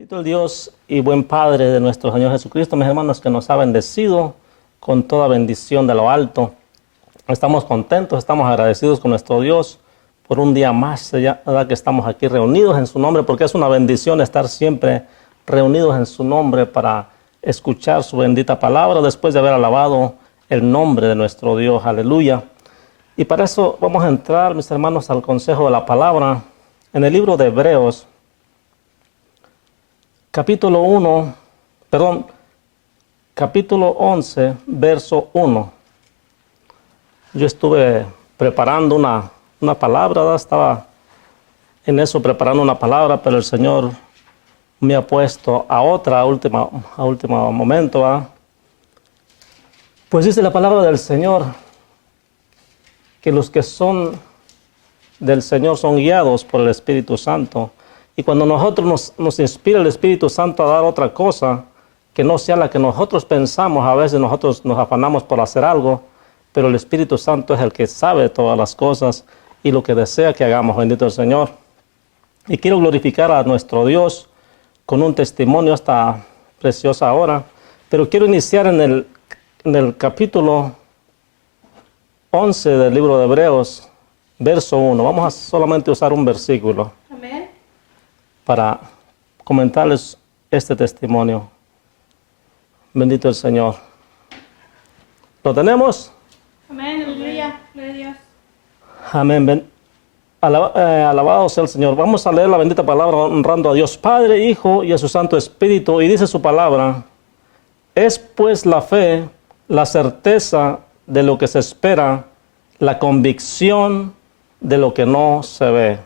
Bendito el Dios y buen Padre de nuestro Señor Jesucristo, mis hermanos, que nos ha bendecido con toda bendición de lo alto. Estamos contentos, estamos agradecidos con nuestro Dios por un día más, ¿verdad? Que estamos aquí reunidos en su nombre, porque es una bendición estar siempre reunidos en su nombre para escuchar su bendita palabra después de haber alabado el nombre de nuestro Dios. Aleluya. Y para eso vamos a entrar, mis hermanos, al consejo de la palabra en el libro de Hebreos, capítulo 11, verso 1. Yo estuve preparando una palabra, ¿verdad? Estaba en eso preparando una palabra, pero el Señor me ha puesto a otra, a último momento, ¿verdad? Pues dice la palabra del Señor que los que son del Señor son guiados por el Espíritu Santo. Y cuando nosotros nos inspira el Espíritu Santo a dar otra cosa, que no sea la que nosotros pensamos, a veces nosotros nos afanamos por hacer algo, pero el Espíritu Santo es el que sabe todas las cosas y lo que desea que hagamos, bendito el Señor. Y quiero glorificar a nuestro Dios con un testimonio esta preciosa hora, pero quiero iniciar en el capítulo 11 del libro de Hebreos, verso 1. Vamos a solamente usar un versículo. Amén. Para comentarles este testimonio. Bendito el Señor. ¿Lo tenemos? Amén, aleluya, gloria a Dios. Amén. Alabado sea el Señor. Vamos a leer la bendita palabra honrando a Dios Padre, Hijo y a su Santo Espíritu. Y dice su palabra: es pues la fe, la certeza de lo que se espera, la convicción de lo que no se ve.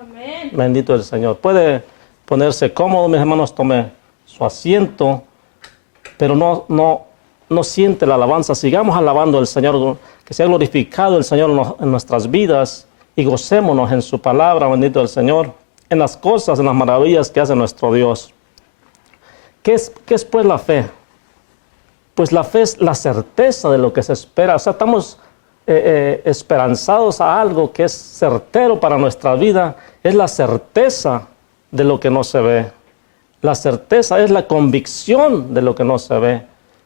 Amén. Bendito el Señor. Puede ponerse cómodo, mis hermanos, tome su asiento, pero no siente la alabanza. Sigamos alabando al Señor, que sea glorificado el Señor en nuestras vidas y gocémonos en su palabra, bendito el Señor, en las cosas, en las maravillas que hace nuestro Dios. ¿Qué es pues la fe? Pues la fe es la certeza de lo que se espera. O sea, estamos esperanzados a algo que es certero para nuestra vida. Es la certeza de lo que no se ve. La certeza es la convicción de lo que no se ve.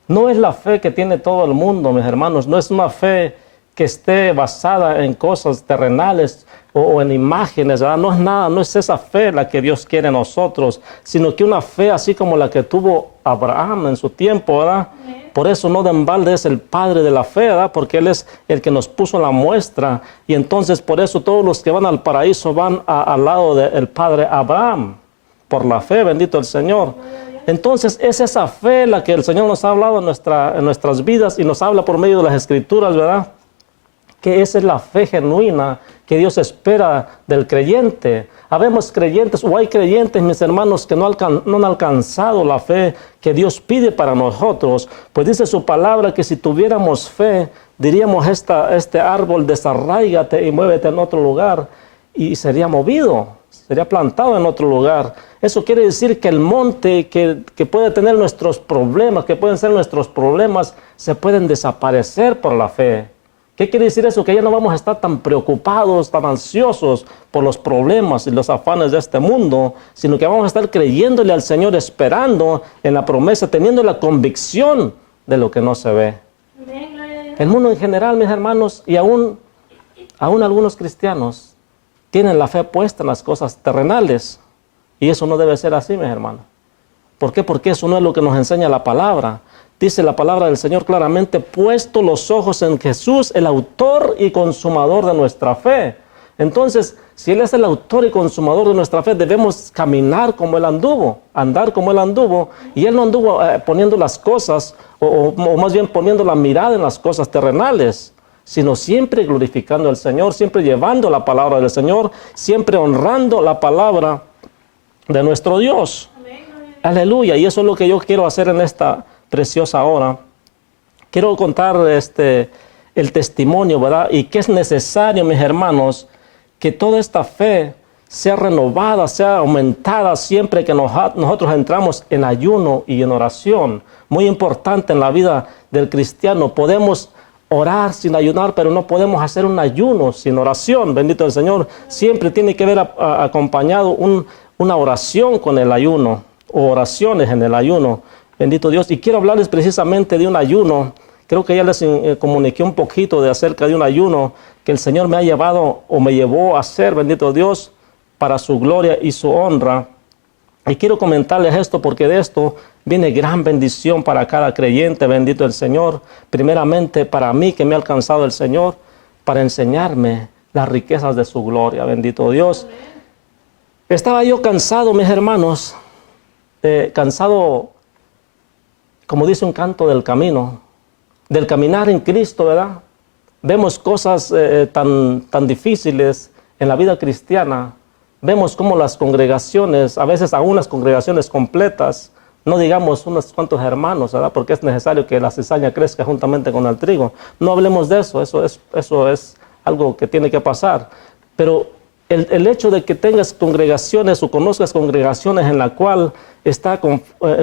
No es la fe que tiene todo el mundo, mis hermanos. No es una fe que esté basada en cosas terrenales o en imágenes, ¿verdad? No es nada, no es esa fe la que Dios quiere en nosotros, sino que una fe así como la que tuvo Abraham en su tiempo, ¿verdad? Por eso no de embalde es el padre de la fe, ¿verdad? Porque Él es el que nos puso la muestra. Y entonces por eso todos los que van al paraíso van al lado del padre Abraham. Por la fe, bendito el Señor. Entonces es esa fe la que el Señor nos ha hablado en nuestras vidas y nos habla por medio de las Escrituras, ¿verdad? Que esa es la fe genuina que Dios espera del creyente. Habemos creyentes o hay creyentes, mis hermanos, que no han alcanzado la fe que Dios pide para nosotros. Pues dice su palabra que si tuviéramos fe, diríamos este árbol, desarráigate y muévete en otro lugar, y sería movido, sería plantado en otro lugar. Eso quiere decir que el monte que puede tener nuestros problemas, que pueden ser nuestros problemas, se pueden desaparecer por la fe. ¿Qué quiere decir eso? Que ya no vamos a estar tan preocupados, tan ansiosos por los problemas y los afanes de este mundo, sino que vamos a estar creyéndole al Señor, esperando en la promesa, teniendo la convicción de lo que no se ve. Amén, gloria a Dios. El mundo en general, mis hermanos, y aún algunos cristianos, tienen la fe puesta en las cosas terrenales. Y eso no debe ser así, mis hermanos. ¿Por qué? Porque eso no es lo que nos enseña la palabra. Dice la palabra del Señor claramente: puesto los ojos en Jesús, el autor y consumador de nuestra fe. Entonces, si Él es el autor y consumador de nuestra fe, debemos caminar como Él anduvo, andar como Él anduvo. Y Él no anduvo poniendo las cosas, o más bien poniendo la mirada en las cosas terrenales, sino siempre glorificando al Señor, siempre llevando la palabra del Señor, siempre honrando la palabra de nuestro Dios. Amén, gloria a Dios. Aleluya. Y eso es lo que yo quiero hacer en esta preciosa hora. Quiero contar el testimonio, ¿verdad? Y que es necesario, mis hermanos, que toda esta fe sea renovada, sea aumentada siempre que nosotros entramos en ayuno y en oración. Muy importante en la vida del cristiano. Podemos orar sin ayunar, pero no podemos hacer un ayuno sin oración. Bendito el Señor. Siempre tiene que haber acompañado una oración con el ayuno. o oraciones en el ayuno. Bendito Dios. Y quiero hablarles precisamente de un ayuno. Creo que ya les comuniqué un poquito de acerca de un ayuno que el Señor me ha llevado o me llevó a hacer, bendito Dios, para su gloria y su honra. Y quiero comentarles esto porque de esto viene gran bendición para cada creyente, bendito el Señor. Primeramente para mí que me ha alcanzado el Señor para enseñarme las riquezas de su gloria, bendito Dios. Estaba yo cansado, mis hermanos, cansado, como dice un canto del camino, del caminar en Cristo, ¿verdad? Vemos cosas tan difíciles en la vida cristiana. Vemos cómo las congregaciones, a veces aún las congregaciones completas, no digamos unos cuantos hermanos, ¿verdad? Porque es necesario que la cizaña crezca juntamente con el trigo. No hablemos de eso, eso es algo que tiene que pasar. Pero el hecho de que tengas congregaciones o conozcas congregaciones en la cual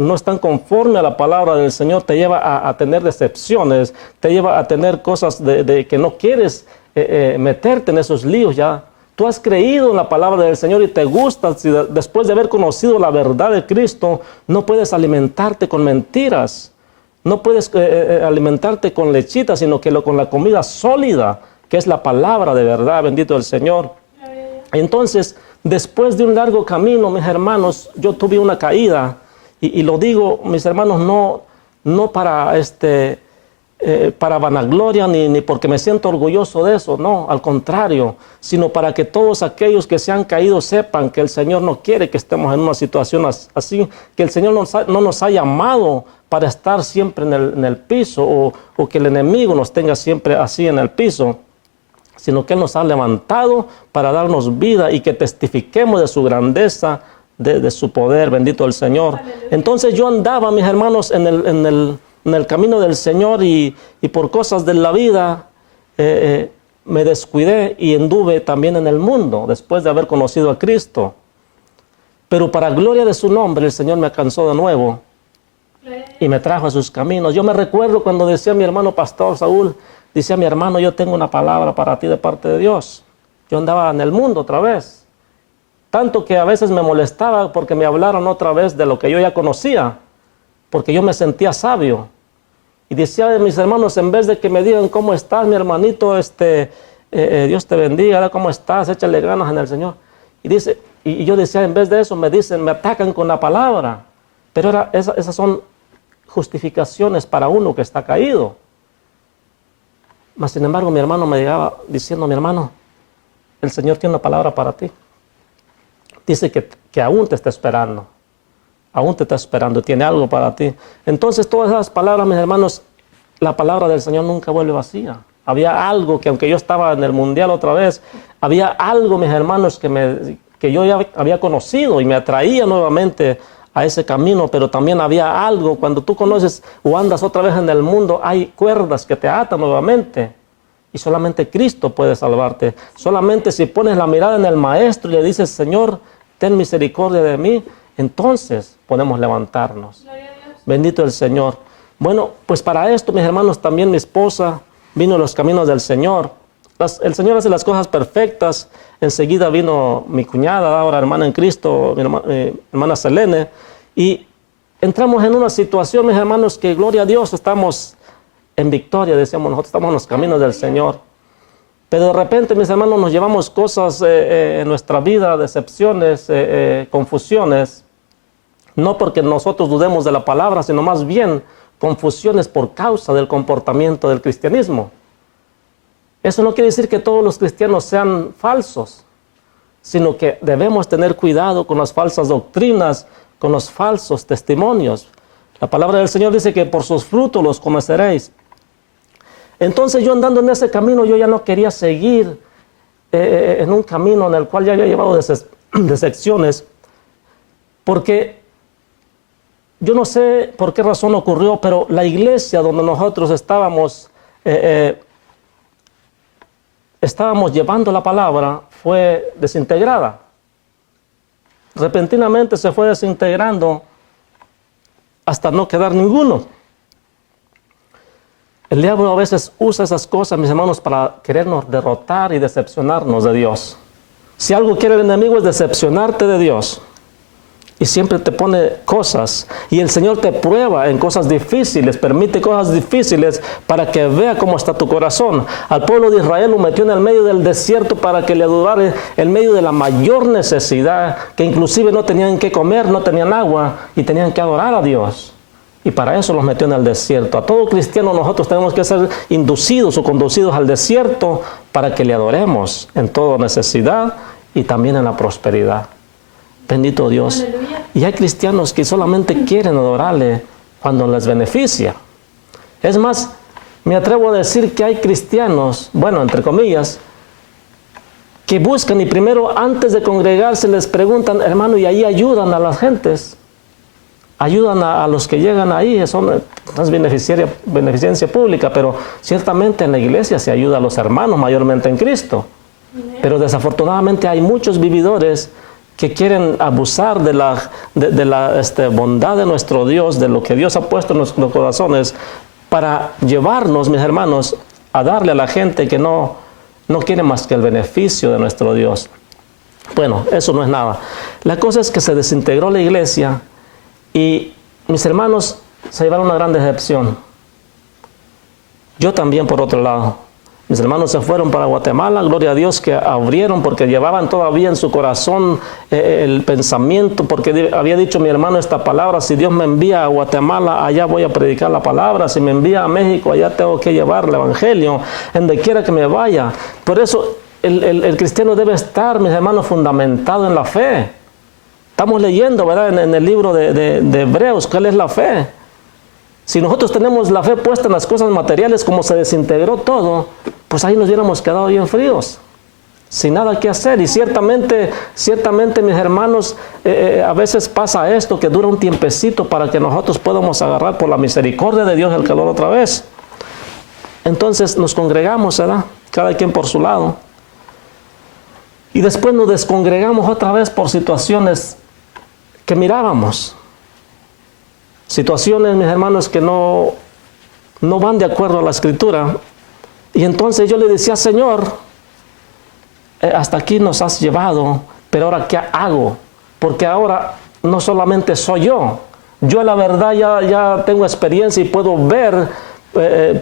no están conforme a la palabra del Señor, te lleva a tener decepciones, te lleva a tener cosas de que no quieres meterte en esos líos ya. Tú has creído en la palabra del Señor y te gusta, si después de haber conocido la verdad de Cristo, no puedes alimentarte con mentiras, no puedes alimentarte con lechitas, sino que con la comida sólida, que es la palabra de verdad, bendito el Señor. Entonces, después de un largo camino, mis hermanos, yo tuve una caída, y lo digo, mis hermanos, no para vanagloria ni porque me siento orgulloso de eso, no, al contrario, sino para que todos aquellos que se han caído sepan que el Señor no quiere que estemos en una situación así, que el Señor no nos ha llamado para estar siempre en el piso o que el enemigo nos tenga siempre así en el piso, sino que Él nos ha levantado para darnos vida y que testifiquemos de su grandeza, de su poder, bendito el Señor. Entonces yo andaba, mis hermanos, en el camino del Señor y por cosas de la vida me descuidé y anduve también en el mundo después de haber conocido a Cristo. Pero para gloria de su nombre el Señor me alcanzó de nuevo y me trajo a sus caminos. Yo me recuerdo cuando decía mi hermano Pastor Saúl, decía mi hermano, yo tengo una palabra para ti de parte de Dios. Yo andaba en el mundo otra vez. Tanto que a veces me molestaba porque me hablaron otra vez de lo que yo ya conocía, porque yo me sentía sabio. Y decía a mis hermanos, en vez de que me digan, ¿cómo estás, mi hermanito? Dios te bendiga, ¿cómo estás? Échale ganas en el Señor. Y yo decía, en vez de eso, me atacan con la palabra. Pero esas son justificaciones para uno que está caído. Mas, sin embargo, mi hermano me llegaba diciendo, mi hermano, el Señor tiene una palabra para ti. Dice que aún te está esperando. Aún te está esperando, tiene algo para ti. Entonces, todas esas palabras, mis hermanos, la palabra del Señor nunca vuelve vacía. Había algo que, aunque yo estaba en el mundial otra vez, había algo, mis hermanos, que yo ya había conocido y me atraía nuevamente a ese camino, pero también había algo, cuando tú conoces o andas otra vez en el mundo, hay cuerdas que te atan nuevamente. Y solamente Cristo puede salvarte. Solamente si pones la mirada en el Maestro y le dices, Señor, ten misericordia de mí, entonces podemos levantarnos. Bendito el Señor. Bueno, pues para esto, mis hermanos, también mi esposa vino en los caminos del Señor. El Señor hace las cosas perfectas. Enseguida vino mi cuñada, ahora hermana en Cristo, mi hermana Selene. Y entramos en una situación, mis hermanos, que gloria a Dios, estamos en victoria, decíamos nosotros, estamos en los caminos del Señor. Pero de repente, mis hermanos, nos llevamos cosas en nuestra vida, decepciones, confusiones. No porque nosotros dudemos de la palabra, sino más bien confusiones por causa del comportamiento del cristianismo. Eso no quiere decir que todos los cristianos sean falsos, sino que debemos tener cuidado con las falsas doctrinas, con los falsos testimonios. La palabra del Señor dice que por sus frutos los conoceréis. Entonces yo andando en ese camino, yo ya no quería seguir en un camino en el cual ya había llevado decepciones, porque yo no sé por qué razón ocurrió, pero la iglesia donde nosotros estábamos llevando la palabra fue desintegrada. Repentinamente se fue desintegrando hasta no quedar ninguno. El diablo a veces usa esas cosas, mis hermanos, para querernos derrotar y decepcionarnos de Dios. Si algo quiere el enemigo es decepcionarte de Dios. Y siempre te pone cosas. Y el Señor te prueba en cosas difíciles, permite cosas difíciles para que vea cómo está tu corazón. Al pueblo de Israel lo metió en el medio del desierto para que le adorara en medio de la mayor necesidad, que inclusive no tenían que comer, no tenían agua y tenían que adorar a Dios. Y para eso los metió en el desierto. A todo cristiano nosotros tenemos que ser inducidos o conducidos al desierto para que le adoremos en toda necesidad y también en la prosperidad. Bendito Dios. Aleluya. Y hay cristianos que solamente quieren adorarle cuando les beneficia. Es más, me atrevo a decir que hay cristianos, bueno, entre comillas, que buscan y primero antes de congregarse les preguntan, hermano, y ahí ayudan a las gentes. Ayudan a los que llegan ahí, es beneficencia pública, pero ciertamente en la iglesia se ayuda a los hermanos, mayormente en Cristo. Pero desafortunadamente hay muchos vividores que quieren abusar de la bondad de nuestro Dios, de lo que Dios ha puesto en nuestros corazones, para llevarnos, mis hermanos, a darle a la gente que no quiere más que el beneficio de nuestro Dios. Bueno, eso no es nada. La cosa es que se desintegró la iglesia y mis hermanos se llevaron una gran decepción. Yo también, por otro lado. Mis hermanos se fueron para Guatemala, gloria a Dios que abrieron porque llevaban todavía en su corazón el pensamiento, porque había dicho mi hermano esta palabra, si Dios me envía a Guatemala, allá voy a predicar la palabra, si me envía a México, allá tengo que llevar el evangelio, en donde quiera que me vaya. Por eso el cristiano debe estar, mis hermanos, fundamentado en la fe. Estamos leyendo, ¿verdad?, en el libro de Hebreos, ¿cuál es la fe? Si nosotros tenemos la fe puesta en las cosas materiales, como se desintegró todo, pues ahí nos hubiéramos quedado bien fríos, sin nada que hacer. Y ciertamente mis hermanos, a veces pasa esto, que dura un tiempecito para que nosotros podamos agarrar por la misericordia de Dios el calor otra vez. Entonces nos congregamos, ¿verdad?, cada quien por su lado. Y después nos descongregamos otra vez por situaciones que mirábamos. Situaciones, mis hermanos, que no van de acuerdo a la Escritura. Y entonces yo le decía, Señor, hasta aquí nos has llevado, pero ahora ¿qué hago? Porque ahora no solamente soy yo la verdad ya tengo experiencia y puedo ver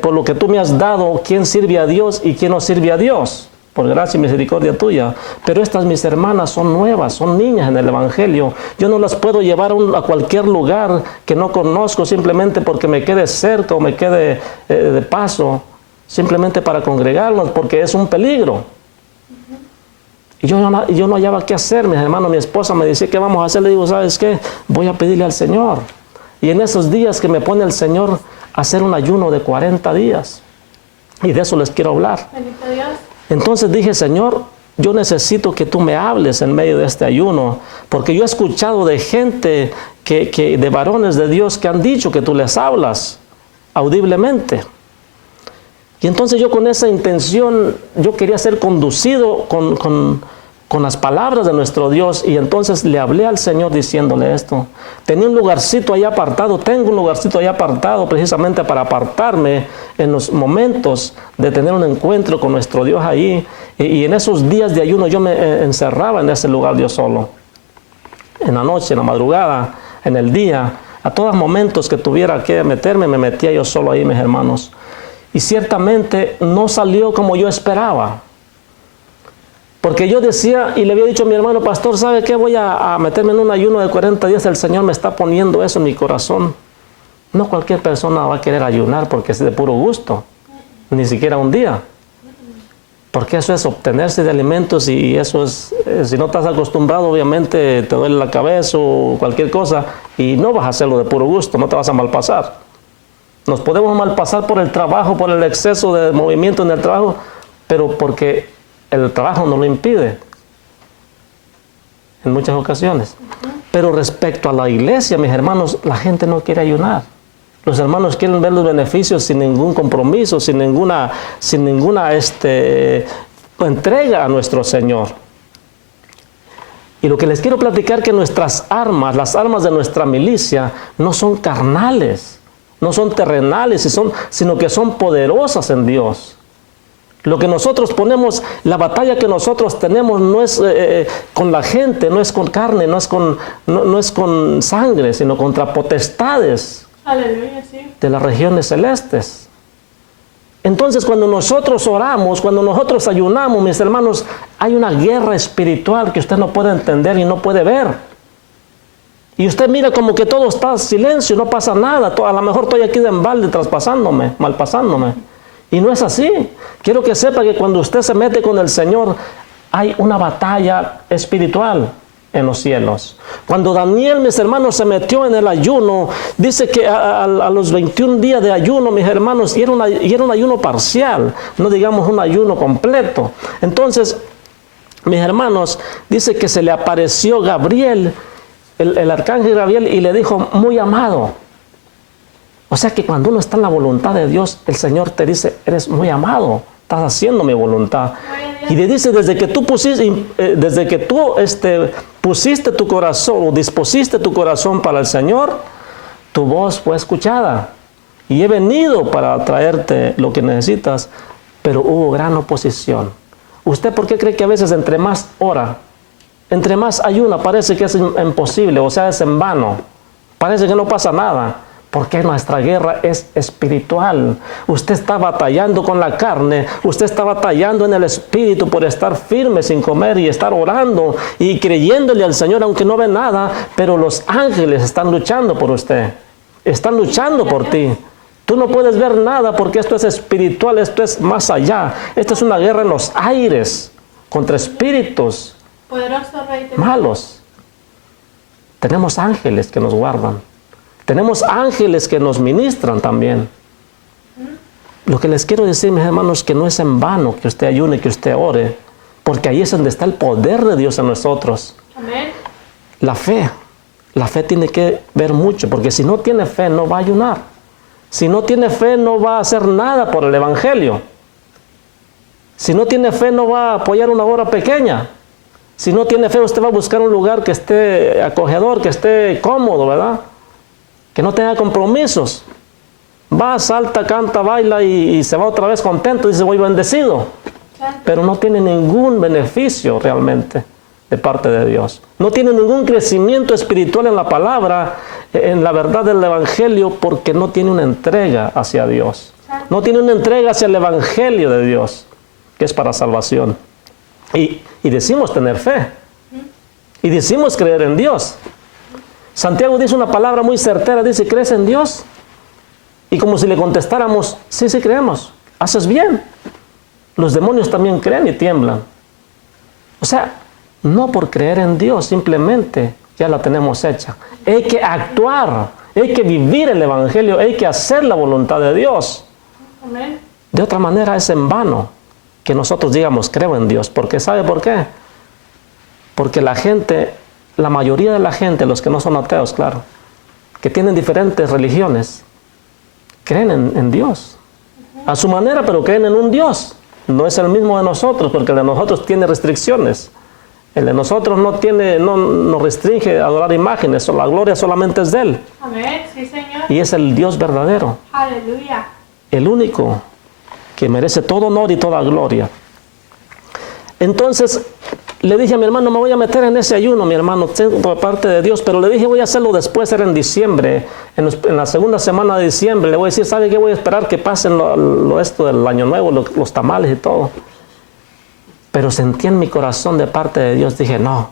por lo que tú me has dado quién sirve a Dios y quién no sirve a Dios. Por gracia y misericordia tuya. Pero estas mis hermanas son nuevas, son niñas en el Evangelio. Yo no las puedo llevar a cualquier lugar que no conozco simplemente porque me quede cerca o me quede de paso, simplemente para congregarnos, porque es un peligro. Y yo no hallaba qué hacer, mis hermanos. Mi esposa me decía, ¿qué vamos a hacer? Le digo, ¿sabes qué? Voy a pedirle al Señor. Y en esos días que me pone el Señor a hacer un ayuno de 40 días. Y de eso les quiero hablar. Bendito Dios. Entonces dije, Señor, yo necesito que tú me hables en medio de este ayuno, porque yo he escuchado de gente, de varones de Dios que han dicho que tú les hablas audiblemente. Y entonces yo con esa intención, yo quería ser conducido con las palabras de nuestro Dios, y entonces le hablé al Señor diciéndole esto. Tenía un lugarcito ahí apartado, tengo un lugarcito ahí apartado precisamente para apartarme en los momentos de tener un encuentro con nuestro Dios ahí, y en esos días de ayuno yo me encerraba en ese lugar yo solo, en la noche, en la madrugada, en el día, a todos momentos que tuviera que meterme, me metía yo solo ahí, mis hermanos, y ciertamente no salió como yo esperaba. Porque yo decía, y le había dicho a mi hermano, pastor, ¿sabe qué? Voy a meterme en un ayuno de 40 días, el Señor me está poniendo eso en mi corazón. No cualquier persona va a querer ayunar porque es de puro gusto, ni siquiera un día. Porque eso es obtenerse de alimentos, y eso es, si no estás acostumbrado, obviamente te duele la cabeza o cualquier cosa, y no vas a hacerlo de puro gusto, no te vas a malpasar. Nos podemos malpasar por el trabajo, por el exceso de movimiento en el trabajo, pero porque el trabajo no lo impide en muchas ocasiones. Pero respecto a la iglesia, mis hermanos, la gente no quiere ayunar. Los hermanos quieren ver los beneficios sin ningún compromiso, sin ninguna entrega a nuestro Señor. Y lo que les quiero platicar, que nuestras armas, las armas de nuestra milicia, no son carnales, no son terrenales, sino que son poderosas en Dios. Lo que nosotros ponemos, la batalla que nosotros tenemos no es con la gente, no es con carne, no es con sangre, sino contra potestades Aleluya, sí. de las regiones celestes. Entonces, cuando nosotros oramos, cuando nosotros ayunamos, mis hermanos, hay una guerra espiritual que usted no puede entender y no puede ver. Y usted mira como que todo está en silencio, no pasa nada. A lo mejor estoy aquí de embalde traspasándome, malpasándome. Y no es así. Quiero que sepa que cuando usted se mete con el Señor, hay una batalla espiritual en los cielos. Cuando Daniel, mis hermanos, se metió en el ayuno, dice que a los 21 días de ayuno, mis hermanos, y era un ayuno parcial, no digamos un ayuno completo. Entonces, mis hermanos, dice que se le apareció Gabriel, el arcángel Gabriel, y le dijo, muy amado. O sea que cuando uno está en la voluntad de Dios, el Señor te dice, eres muy amado, estás haciendo mi voluntad. Y le dice, desde que tú pusiste tu corazón, o dispusiste tu corazón para el Señor, tu voz fue escuchada. Y he venido para traerte lo que necesitas, pero hubo gran oposición. ¿Usted por qué cree que a veces entre más ora, entre más ayuna, parece que es imposible, o sea, es en vano? Parece que no pasa nada. Porque nuestra guerra es espiritual. Usted está batallando con la carne, usted está batallando en el espíritu por estar firme sin comer y estar orando y creyéndole al Señor aunque no ve nada, pero los ángeles están luchando por usted, están luchando por ti. Tú no puedes ver nada porque esto es espiritual, esto es más allá. Esto es una guerra en los aires contra espíritus malos. Tenemos ángeles que nos guardan. Tenemos ángeles que nos ministran también. Lo que les quiero decir, mis hermanos, que no es en vano que usted ayune, que usted ore, porque ahí es donde está el poder de Dios en nosotros. Amén. La fe tiene que ver mucho, porque si no tiene fe no va a ayunar. Si no tiene fe no va a hacer nada por el Evangelio. Si no tiene fe no va a apoyar una obra pequeña. Si no tiene fe usted va a buscar un lugar que esté acogedor, que esté cómodo, ¿verdad? Que no tenga compromisos. Va, salta, canta, baila y se va otra vez contento, dice voy bendecido. Pero no tiene ningún beneficio realmente de parte de Dios. No tiene ningún crecimiento espiritual en la palabra, en la verdad del Evangelio, porque no tiene una entrega hacia Dios. No tiene una entrega hacia el Evangelio de Dios, que es para salvación. Y decimos tener fe. Y decimos creer en Dios. Santiago dice una palabra muy certera, dice, ¿crees en Dios? Y como si le contestáramos, sí, sí creemos, haces bien. Los demonios también creen y tiemblan. O sea, no por creer en Dios, simplemente ya la tenemos hecha. Hay que actuar, hay que vivir el Evangelio, hay que hacer la voluntad de Dios. Amén. De otra manera es en vano que nosotros digamos, creo en Dios. Porque ¿sabe por qué? Porque la mayoría de la gente, los que no son ateos, claro, que tienen diferentes religiones, creen en Dios. A su manera, pero creen en un Dios. No es el mismo de nosotros, porque el de nosotros tiene restricciones. El de nosotros no restringe a adorar imágenes, la gloria solamente es de Él. Amén, sí, Señor. Y es el Dios verdadero. Aleluya. El único que merece todo honor y toda gloria. Entonces, le dije a mi hermano, me voy a meter en ese ayuno, mi hermano, por parte de Dios, pero le dije, voy a hacerlo después, era en diciembre, en la segunda semana de diciembre, le voy a decir, ¿sabe qué? Voy a esperar que pasen esto del año nuevo, los tamales y todo. Pero sentí en mi corazón de parte de Dios, dije, no,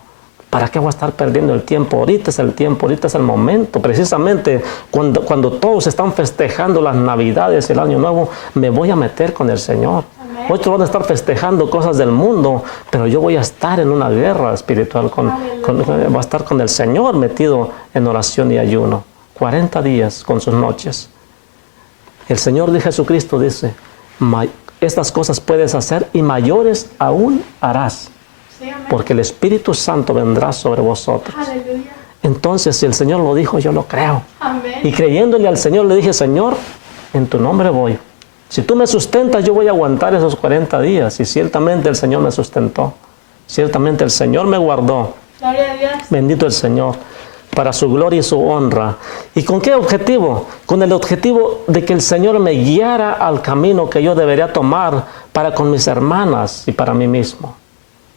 ¿para qué voy a estar perdiendo el tiempo? Ahorita es el tiempo, ahorita es el momento. Precisamente cuando todos están festejando las Navidades y el Año Nuevo, me voy a meter con el Señor. Otros van a estar festejando cosas del mundo, pero yo voy a estar en una guerra espiritual, voy a estar con el Señor metido en oración y ayuno. 40 días con sus noches. El Señor de Jesucristo dice, estas cosas puedes hacer y mayores aún harás. Sí, amén. Porque el Espíritu Santo vendrá sobre vosotros. Aleluya. Entonces, si el Señor lo dijo, yo lo creo. Amén. Y creyéndole al Señor, le dije, Señor, en tu nombre voy. Si tú me sustentas, yo voy a aguantar esos 40 días. Y ciertamente el Señor me sustentó. Ciertamente el Señor me guardó. Gloria a Dios. Bendito el Señor. para su gloria y su honra. ¿Y con qué objetivo? Con el objetivo de que el Señor me guiara al camino que yo debería tomar para con mis hermanas y para mí mismo.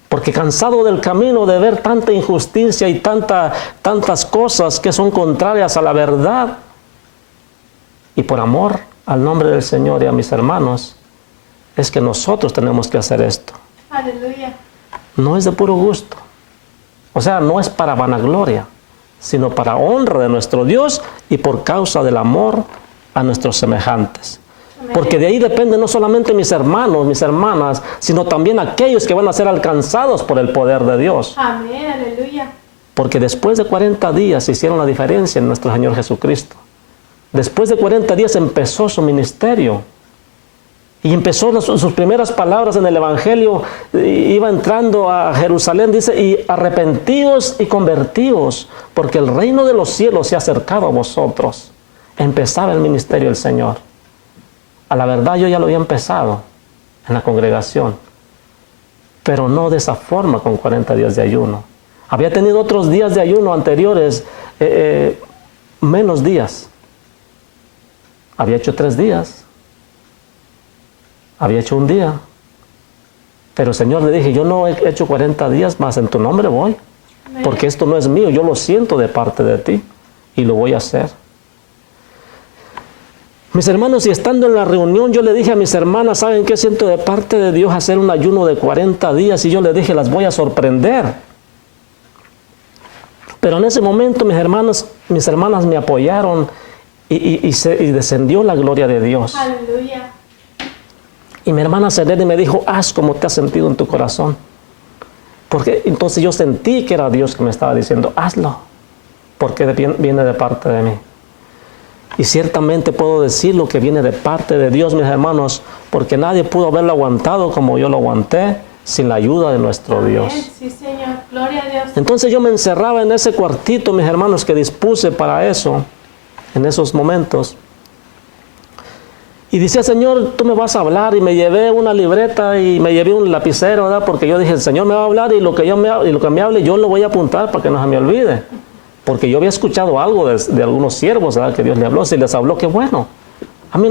Porque cansado del camino de ver tanta injusticia y tantas cosas que son contrarias a la verdad, y por amor al nombre del Señor y a mis hermanos, es que nosotros tenemos que hacer esto. Aleluya. No es de puro gusto. O sea, no es para vanagloria, sino para honra de nuestro Dios y por causa del amor a nuestros semejantes. Porque de ahí depende no solamente mis hermanos, mis hermanas, sino también aquellos que van a ser alcanzados por el poder de Dios. Amén, aleluya. Porque después de 40 días hicieron la diferencia en nuestro Señor Jesucristo. Después de 40 días empezó su ministerio. Y empezó sus primeras palabras en el Evangelio. Iba entrando a Jerusalén, dice, y arrepentíos y convertíos, porque el reino de los cielos se ha acercado a vosotros. Empezaba el ministerio del Señor. A la verdad yo ya lo había empezado en la congregación, pero no de esa forma con 40 días de ayuno. Había tenido otros días de ayuno anteriores, menos días. Había hecho 3 días. Había hecho 1 día. Pero el Señor le dije, yo no he hecho 40 días más, en tu nombre voy. Porque esto no es mío, yo lo siento de parte de ti y lo voy a hacer. Mis hermanos, y estando en la reunión, yo le dije a mis hermanas, ¿saben qué? Siento de parte de Dios hacer un ayuno de 40 días. Y yo les dije, las voy a sorprender. Pero en ese momento mis hermanas me apoyaron y descendió la gloria de Dios. Aleluya. Y mi hermana Selene me dijo, haz como te has sentido en tu corazón. Porque entonces yo sentí que era Dios que me estaba diciendo, hazlo. Porque viene de parte de mí. Y ciertamente puedo decir lo que viene de parte de Dios, mis hermanos, porque nadie pudo haberlo aguantado como yo lo aguanté sin la ayuda de nuestro Dios. Sí, Señor. Gloria a Dios. Entonces yo me encerraba en ese cuartito, mis hermanos, que dispuse para eso, en esos momentos. Y decía, Señor, tú me vas a hablar. Y me llevé una libreta y me llevé un lapicero, ¿verdad? Porque yo dije, el Señor me va a hablar y lo que me hable yo lo voy a apuntar para que no se me olvide. Porque yo había escuchado algo de algunos siervos, ¿verdad? Que Dios le habló. Si les habló, qué bueno. A mí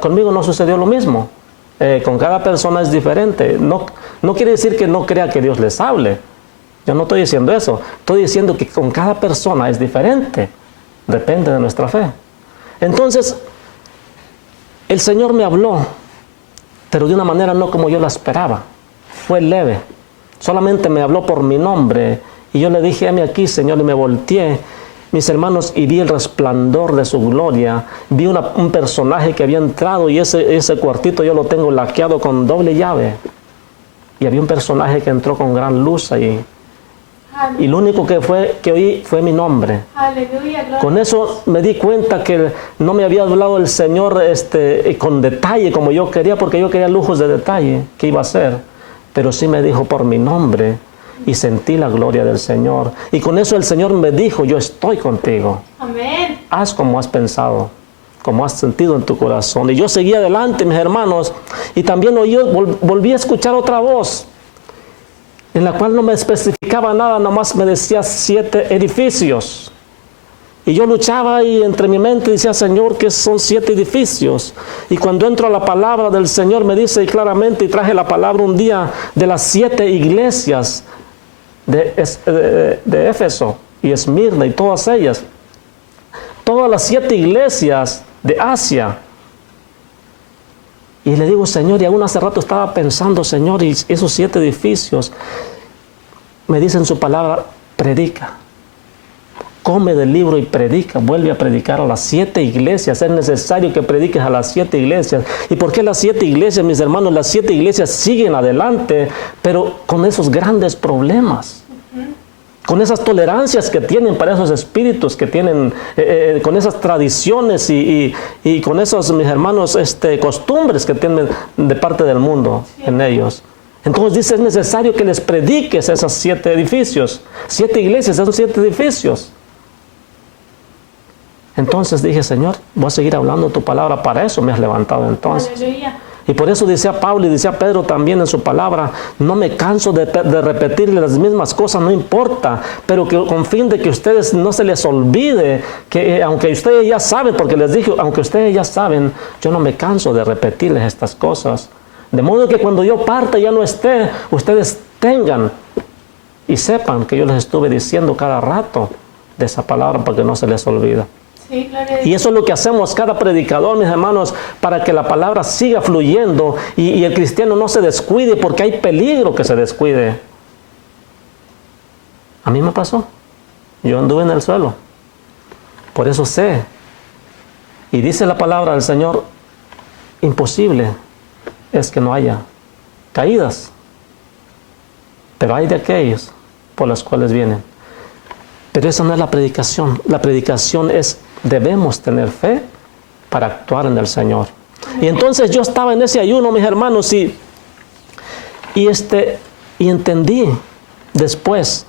conmigo no sucedió lo mismo. Con cada persona es diferente. No quiere decir que no crea que Dios les hable. Yo no estoy diciendo eso. Estoy diciendo que con cada persona es diferente. Depende de nuestra fe. Entonces, el Señor me habló, pero de una manera no como yo la esperaba. Fue leve. Solamente me habló por mi nombre. Y yo le dije, heme aquí, Señor, y me volteé, mis hermanos, y vi el resplandor de su gloria. Vi un personaje que había entrado, y ese cuartito yo lo tengo laqueado con doble llave. Y había un personaje que entró con gran luz ahí. Y lo único que oí fue mi nombre. Aleluya, gloria. Con eso me di cuenta que no me había hablado el Señor con detalle como yo quería, porque yo quería lujos de detalle que iba a hacer. Pero sí me dijo por mi nombre. Y sentí la gloria del Señor. Y con eso el Señor me dijo, yo estoy contigo. Amén. Haz como has pensado, como has sentido en tu corazón. Y yo seguí adelante, mis hermanos. Y también volví a escuchar otra voz, en la cual no me especificaba nada, nomás me decía 7 edificios. Y yo luchaba y entre mi mente decía, Señor, ¿qué son 7 edificios? Y cuando entro a la palabra del Señor me dice claramente, y traje la palabra un día, de las 7 iglesias de Éfeso y Esmirna y todas ellas. Todas las 7 iglesias de Asia. Y le digo, Señor, y aún hace rato estaba pensando, Señor, y esos 7 edificios, me dicen su palabra, predica. Come del libro y predica, vuelve a predicar a las 7 iglesias. Es necesario que prediques a las 7 iglesias. ¿Y por qué las 7 iglesias, mis hermanos? Las 7 iglesias siguen adelante, pero con esos grandes problemas. Con esas tolerancias que tienen para esos espíritus, que tienen, con esas tradiciones y con esos, mis hermanos, costumbres que tienen de parte del mundo en ellos. Entonces dice, es necesario que les prediques a esos 7 edificios. 7 iglesias, esos 7 edificios. Entonces dije, Señor, voy a seguir hablando tu palabra, para eso me has levantado entonces. Aleluya. Y por eso decía Pablo y decía Pedro también en su palabra, no me canso de repetirle las mismas cosas, no importa, pero que con fin de que ustedes no se les olvide, que aunque ustedes ya saben, porque les dije, aunque ustedes ya saben, yo no me canso de repetirles estas cosas. De modo que cuando yo parta ya no esté, ustedes tengan y sepan que yo les estuve diciendo cada rato de esa palabra para que no se les olvide. Sí, gloria a Dios. Y eso es lo que hacemos cada predicador, mis hermanos, para que la palabra siga fluyendo y el cristiano no se descuide, porque hay peligro que se descuide. A mí me pasó. Yo anduve en el suelo. Por eso sé. Y dice la palabra del Señor, imposible es que no haya caídas. Pero hay de aquellos por los cuales vienen. Pero esa no es la predicación. La predicación es, debemos tener fe para actuar en el Señor. Y entonces yo estaba en ese ayuno, mis hermanos, y entendí después.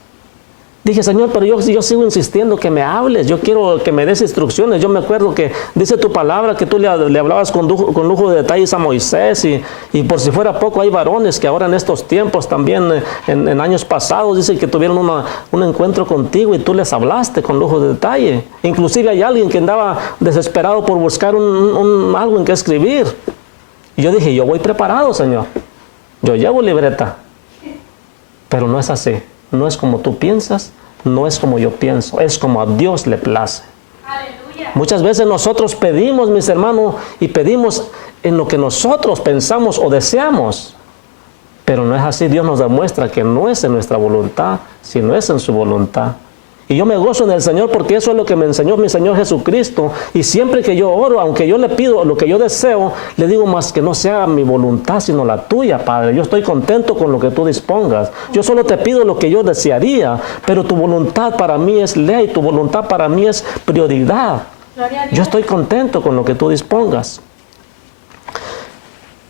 Dije, Señor, pero yo sigo insistiendo que me hables, yo quiero que me des instrucciones. Yo me acuerdo que dice tu palabra que tú le hablabas con lujo de detalles a Moisés y por si fuera poco hay varones que ahora en estos tiempos también, en años pasados, dicen que tuvieron un encuentro contigo y tú les hablaste con lujo de detalle. Inclusive hay alguien que andaba desesperado por buscar algo en que escribir. Y yo dije, yo voy preparado, Señor. Yo llevo libreta. Pero no es así. No es como tú piensas, no es como yo pienso, es como a Dios le place. Aleluya. Muchas veces nosotros pedimos, mis hermanos, y pedimos en lo que nosotros pensamos o deseamos. Pero no es así. Dios nos demuestra que no es en nuestra voluntad, sino es en su voluntad. Y yo me gozo en el Señor porque eso es lo que me enseñó mi Señor Jesucristo. Y siempre que yo oro, aunque yo le pido lo que yo deseo, le digo más que no sea mi voluntad, sino la tuya, Padre. Yo estoy contento con lo que tú dispongas. Yo solo te pido lo que yo desearía, pero tu voluntad para mí es ley, tu voluntad para mí es prioridad. Gloria a Dios. Yo estoy contento con lo que tú dispongas.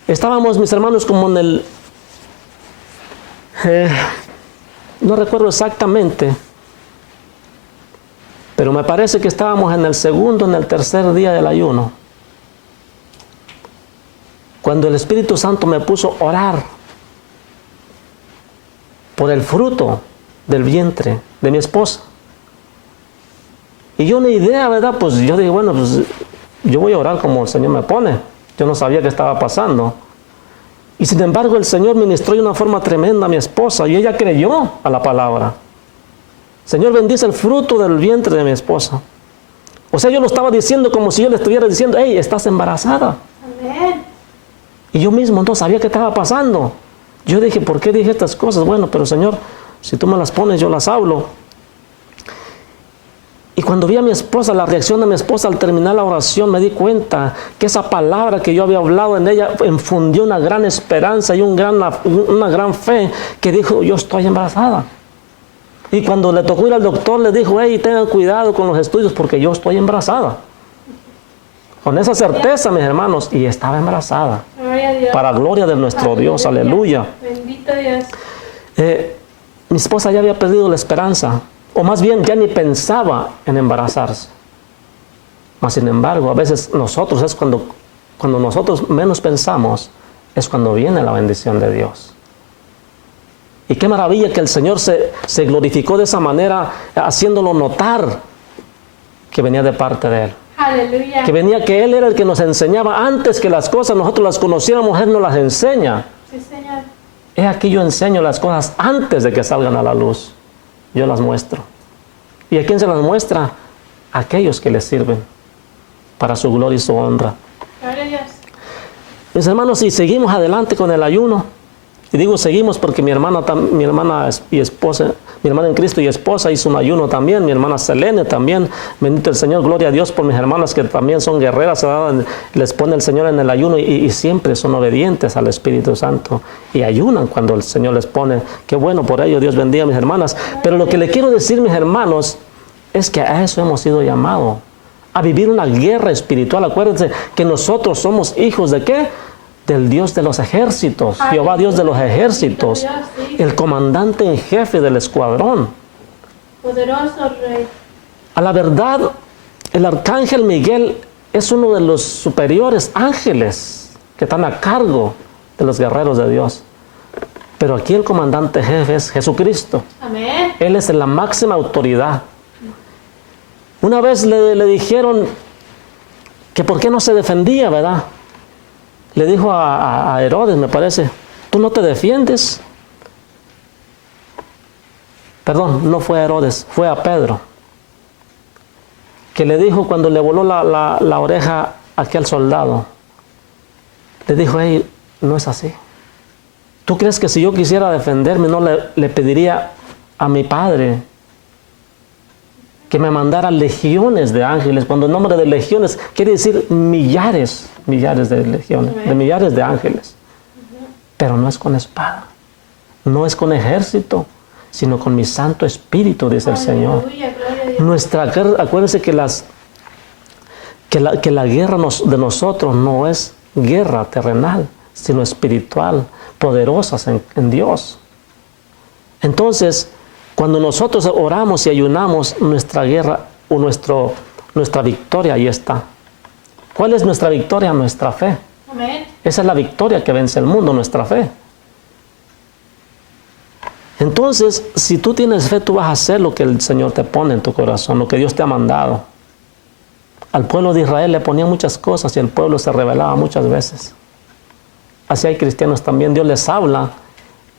Estábamos, mis hermanos, como en el... no recuerdo exactamente, pero me parece que estábamos en el segundo, en el tercer día del ayuno. Cuando el Espíritu Santo me puso a orar por el fruto del vientre de mi esposa. Y yo ni idea, ¿verdad? Pues yo dije, bueno, pues yo voy a orar como el Señor me pone. Yo no sabía qué estaba pasando. Y sin embargo el Señor ministró de una forma tremenda a mi esposa y ella creyó a la palabra. Señor, bendice el fruto del vientre de mi esposa. O sea, yo lo estaba diciendo como si yo le estuviera diciendo, hey, estás embarazada. Amén. Y yo mismo no sabía qué estaba pasando. Yo dije, ¿por qué dije estas cosas? Bueno, pero Señor, si tú me las pones, yo las hablo. Y cuando vi a mi esposa, la reacción de mi esposa al terminar la oración, me di cuenta que esa palabra que yo había hablado en ella infundió una gran esperanza y una gran fe que dijo, yo estoy embarazada. Y cuando le tocó ir al doctor, le dijo, hey, tengan cuidado con los estudios porque yo estoy embarazada. Con esa certeza, mis hermanos, y estaba embarazada. Gloria a Dios. Para gloria de nuestro Dios, aleluya. Bendito Dios. Mi esposa ya había perdido la esperanza, o más bien ya ni pensaba en embarazarse. Mas sin embargo, a veces nosotros es cuando nosotros menos pensamos, es cuando viene la bendición de Dios. Y qué maravilla que el Señor se glorificó de esa manera, haciéndolo notar que venía de parte de Él. Aleluya. Que Él era el que nos enseñaba antes que las cosas nosotros las conociéramos, Él nos las enseña. Sí, Señor. He aquí yo enseño las cosas antes de que salgan a la luz. Yo las muestro. ¿Y a quién se las muestra? A aquellos que les sirven para su gloria y su honra. Gloria a Dios. Mis hermanos, si seguimos adelante con el ayuno, y digo seguimos porque mi hermana en Cristo y esposa hizo un ayuno también, mi hermana Selene también, bendito el Señor, gloria a Dios por mis hermanas que también son guerreras, les pone el Señor en el ayuno y siempre son obedientes al Espíritu Santo y ayunan cuando el Señor les pone. Qué bueno por ello, Dios bendiga a mis hermanas. Pero lo que le quiero decir, mis hermanos, es que a eso hemos sido llamados, a vivir una guerra espiritual. Acuérdense que nosotros somos hijos ¿de qué? Del Dios de los ejércitos, Jehová Dios de los ejércitos, el comandante en jefe del escuadrón. Poderoso Rey. A la verdad, el arcángel Miguel es uno de los superiores ángeles que están a cargo de los guerreros de Dios. Pero aquí el comandante jefe es Jesucristo. Amén. Él es la máxima autoridad. Una vez le dijeron que por qué no se defendía, ¿verdad? Le dijo a Herodes, me parece, ¿tú no te defiendes? Perdón, no fue a Herodes, fue a Pedro. Que le dijo cuando le voló la oreja a aquel soldado. Le dijo, hey, no es así. ¿Tú crees que si yo quisiera defenderme no le pediría a mi Padre que me mandara legiones de ángeles? Cuando el nombre de legiones quiere decir millares de legiones, de millares de ángeles. Pero no es con espada, no es con ejército, sino con mi Santo Espíritu, dice el Señor. Aleluya, gloria a Dios. Nuestra guerra, acuérdense que la guerra de nosotros no es guerra terrenal, sino espiritual, poderosas en Dios. Entonces, cuando nosotros oramos y ayunamos, nuestra guerra o nuestra victoria ahí está. ¿Cuál es nuestra victoria? Nuestra fe. Amén. Esa es la victoria que vence el mundo, nuestra fe. Entonces, si tú tienes fe, tú vas a hacer lo que el Señor te pone en tu corazón, lo que Dios te ha mandado. Al pueblo de Israel le ponía muchas cosas y el pueblo se rebelaba muchas veces. Así hay cristianos también. Dios les habla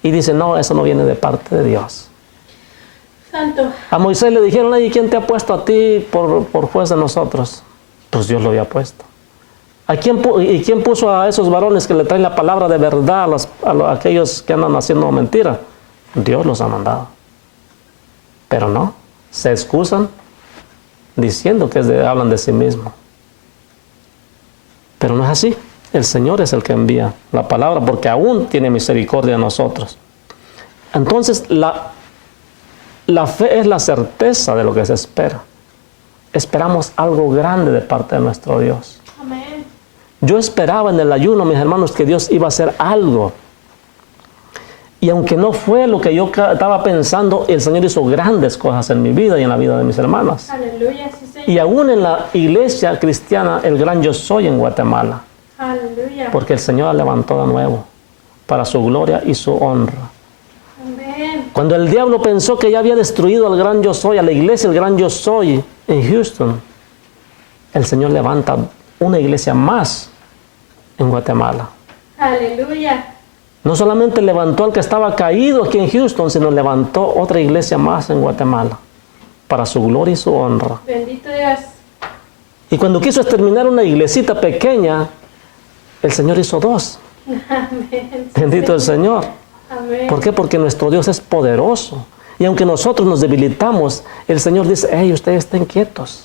y dice, no, eso no viene de parte de Dios. Santo. A Moisés le dijeron, ¿y quién te ha puesto a ti por juez de nosotros? Pues Dios lo había puesto. ¿Y quién puso a esos varones que le traen la palabra de verdad a aquellos que andan haciendo mentira? Dios los ha mandado. Pero no, se excusan diciendo que hablan de sí mismos. Pero no es así. El Señor es el que envía la palabra porque aún tiene misericordia de nosotros. Entonces, la fe es la certeza de lo que se espera. Esperamos algo grande de parte de nuestro Dios. Amén. Yo esperaba en el ayuno, mis hermanos, que Dios iba a hacer algo. Y aunque no fue lo que yo estaba pensando, el Señor hizo grandes cosas en mi vida y en la vida de mis hermanas. Aleluya, sí, Señor. Y aún en la iglesia cristiana, el gran yo soy en Guatemala. Aleluya. Porque el Señor la levantó de nuevo para su gloria y su honra. Amén. Cuando el diablo pensó que ya había destruido al gran yo soy, a la iglesia, el gran yo soy en Houston, el Señor levanta una iglesia más en Guatemala. Aleluya. No solamente levantó al que estaba caído aquí en Houston, sino levantó otra iglesia más en Guatemala para su gloria y su honra. Bendito Dios. Y cuando quiso exterminar una iglesita pequeña, el Señor hizo dos. Amén. Bendito el Señor. Amén. ¿Por qué? Porque nuestro Dios es poderoso. Y aunque nosotros nos debilitamos, el Señor dice, hey, ustedes estén quietos,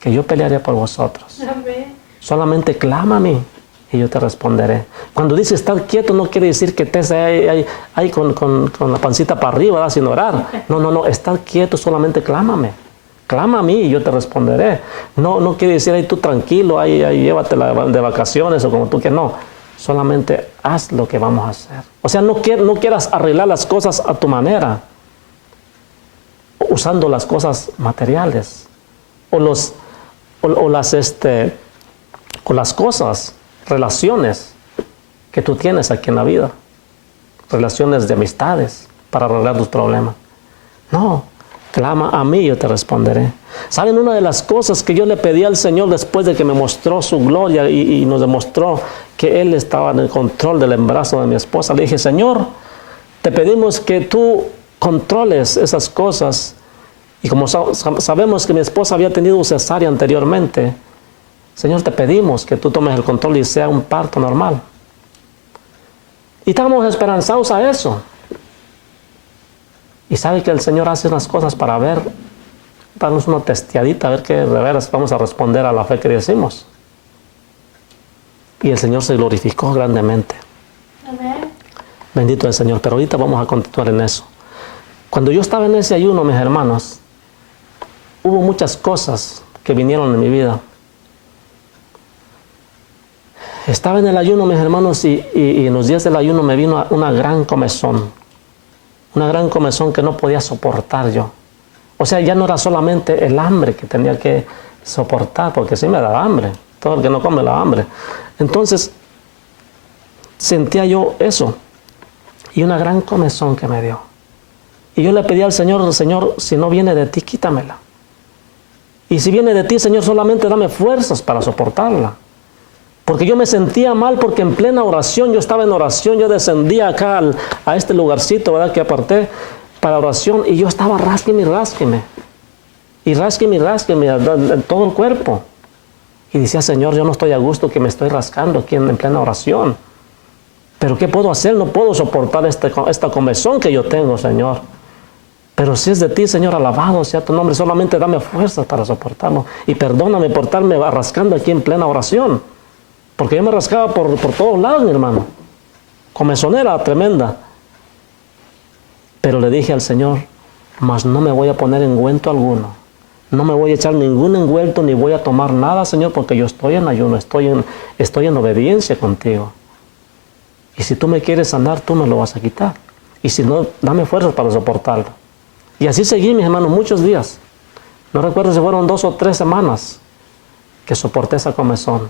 que yo pelearé por vosotros. Amén. Solamente clama a mí y yo te responderé. Cuando dice estar quieto no quiere decir que estés ahí con la pancita para arriba, ¿verdad? Sin orar. No, estar quieto, solamente clámame. Clama a mí y yo te responderé. No quiere decir ahí tú tranquilo, ahí llévatela de vacaciones o como tú quieras. No, solamente haz lo que vamos a hacer. O sea, no quieras arreglar las cosas a tu manera, usando las cosas materiales o las cosas, relaciones que tú tienes aquí en la vida, relaciones de amistades para arreglar tus problemas. No, clama a mí y yo te responderé. ¿Saben? Una de las cosas que yo le pedí al Señor después de que me mostró su gloria y nos demostró que Él estaba en el control del embarazo de mi esposa, le dije, Señor, te pedimos que tú controles esas cosas. Y como sabemos que mi esposa había tenido cesárea anteriormente, Señor, te pedimos que tú tomes el control y sea un parto normal. Y estábamos esperanzados a eso. Y sabe que el Señor hace unas cosas para ver, darnos una testeadita, a ver que de veras vamos a responder a la fe que decimos. Y el Señor se glorificó grandemente. Amén. Bendito el Señor. Pero ahorita vamos a continuar en eso. Cuando yo estaba en ese ayuno, mis hermanos, hubo muchas cosas que vinieron en mi vida. Estaba en el ayuno, mis hermanos, y en los días del ayuno me vino una gran comezón. Una gran comezón que no podía soportar yo. O sea, ya no era solamente el hambre que tenía que soportar, porque sí me daba hambre. Todo el que no come la hambre. Entonces, sentía yo eso. Y una gran comezón que me dio. Y yo le pedí al Señor, Señor, si no viene de ti, quítamela. Y si viene de ti, Señor, solamente dame fuerzas para soportarla. Porque yo me sentía mal, porque en plena oración, yo estaba en oración, yo descendía acá a este lugarcito, ¿verdad?, que aparté para oración, y yo estaba rásqueme y rásqueme. Y rásqueme y rásqueme en todo el cuerpo. Y decía, Señor, yo no estoy a gusto que me estoy rascando aquí en plena oración. Pero ¿qué puedo hacer? No puedo soportar esta comezón que yo tengo, Señor. Pero si es de ti, Señor, alabado sea tu nombre, solamente dame fuerzas para soportarlo. Y perdóname por estarme rascando aquí en plena oración. Porque yo me rascaba por todos lados, mi hermano. Comezonera tremenda. Pero le dije al Señor, mas no me voy a poner ungüento alguno. No me voy a echar ningún ungüento, ni voy a tomar nada, Señor, porque yo estoy en ayuno, estoy en obediencia contigo. Y si tú me quieres sanar, tú me lo vas a quitar. Y si no, dame fuerzas para soportarlo. Y así seguí, mis hermanos, muchos días. No recuerdo si fueron 2 o 3 semanas que soporté esa comezón.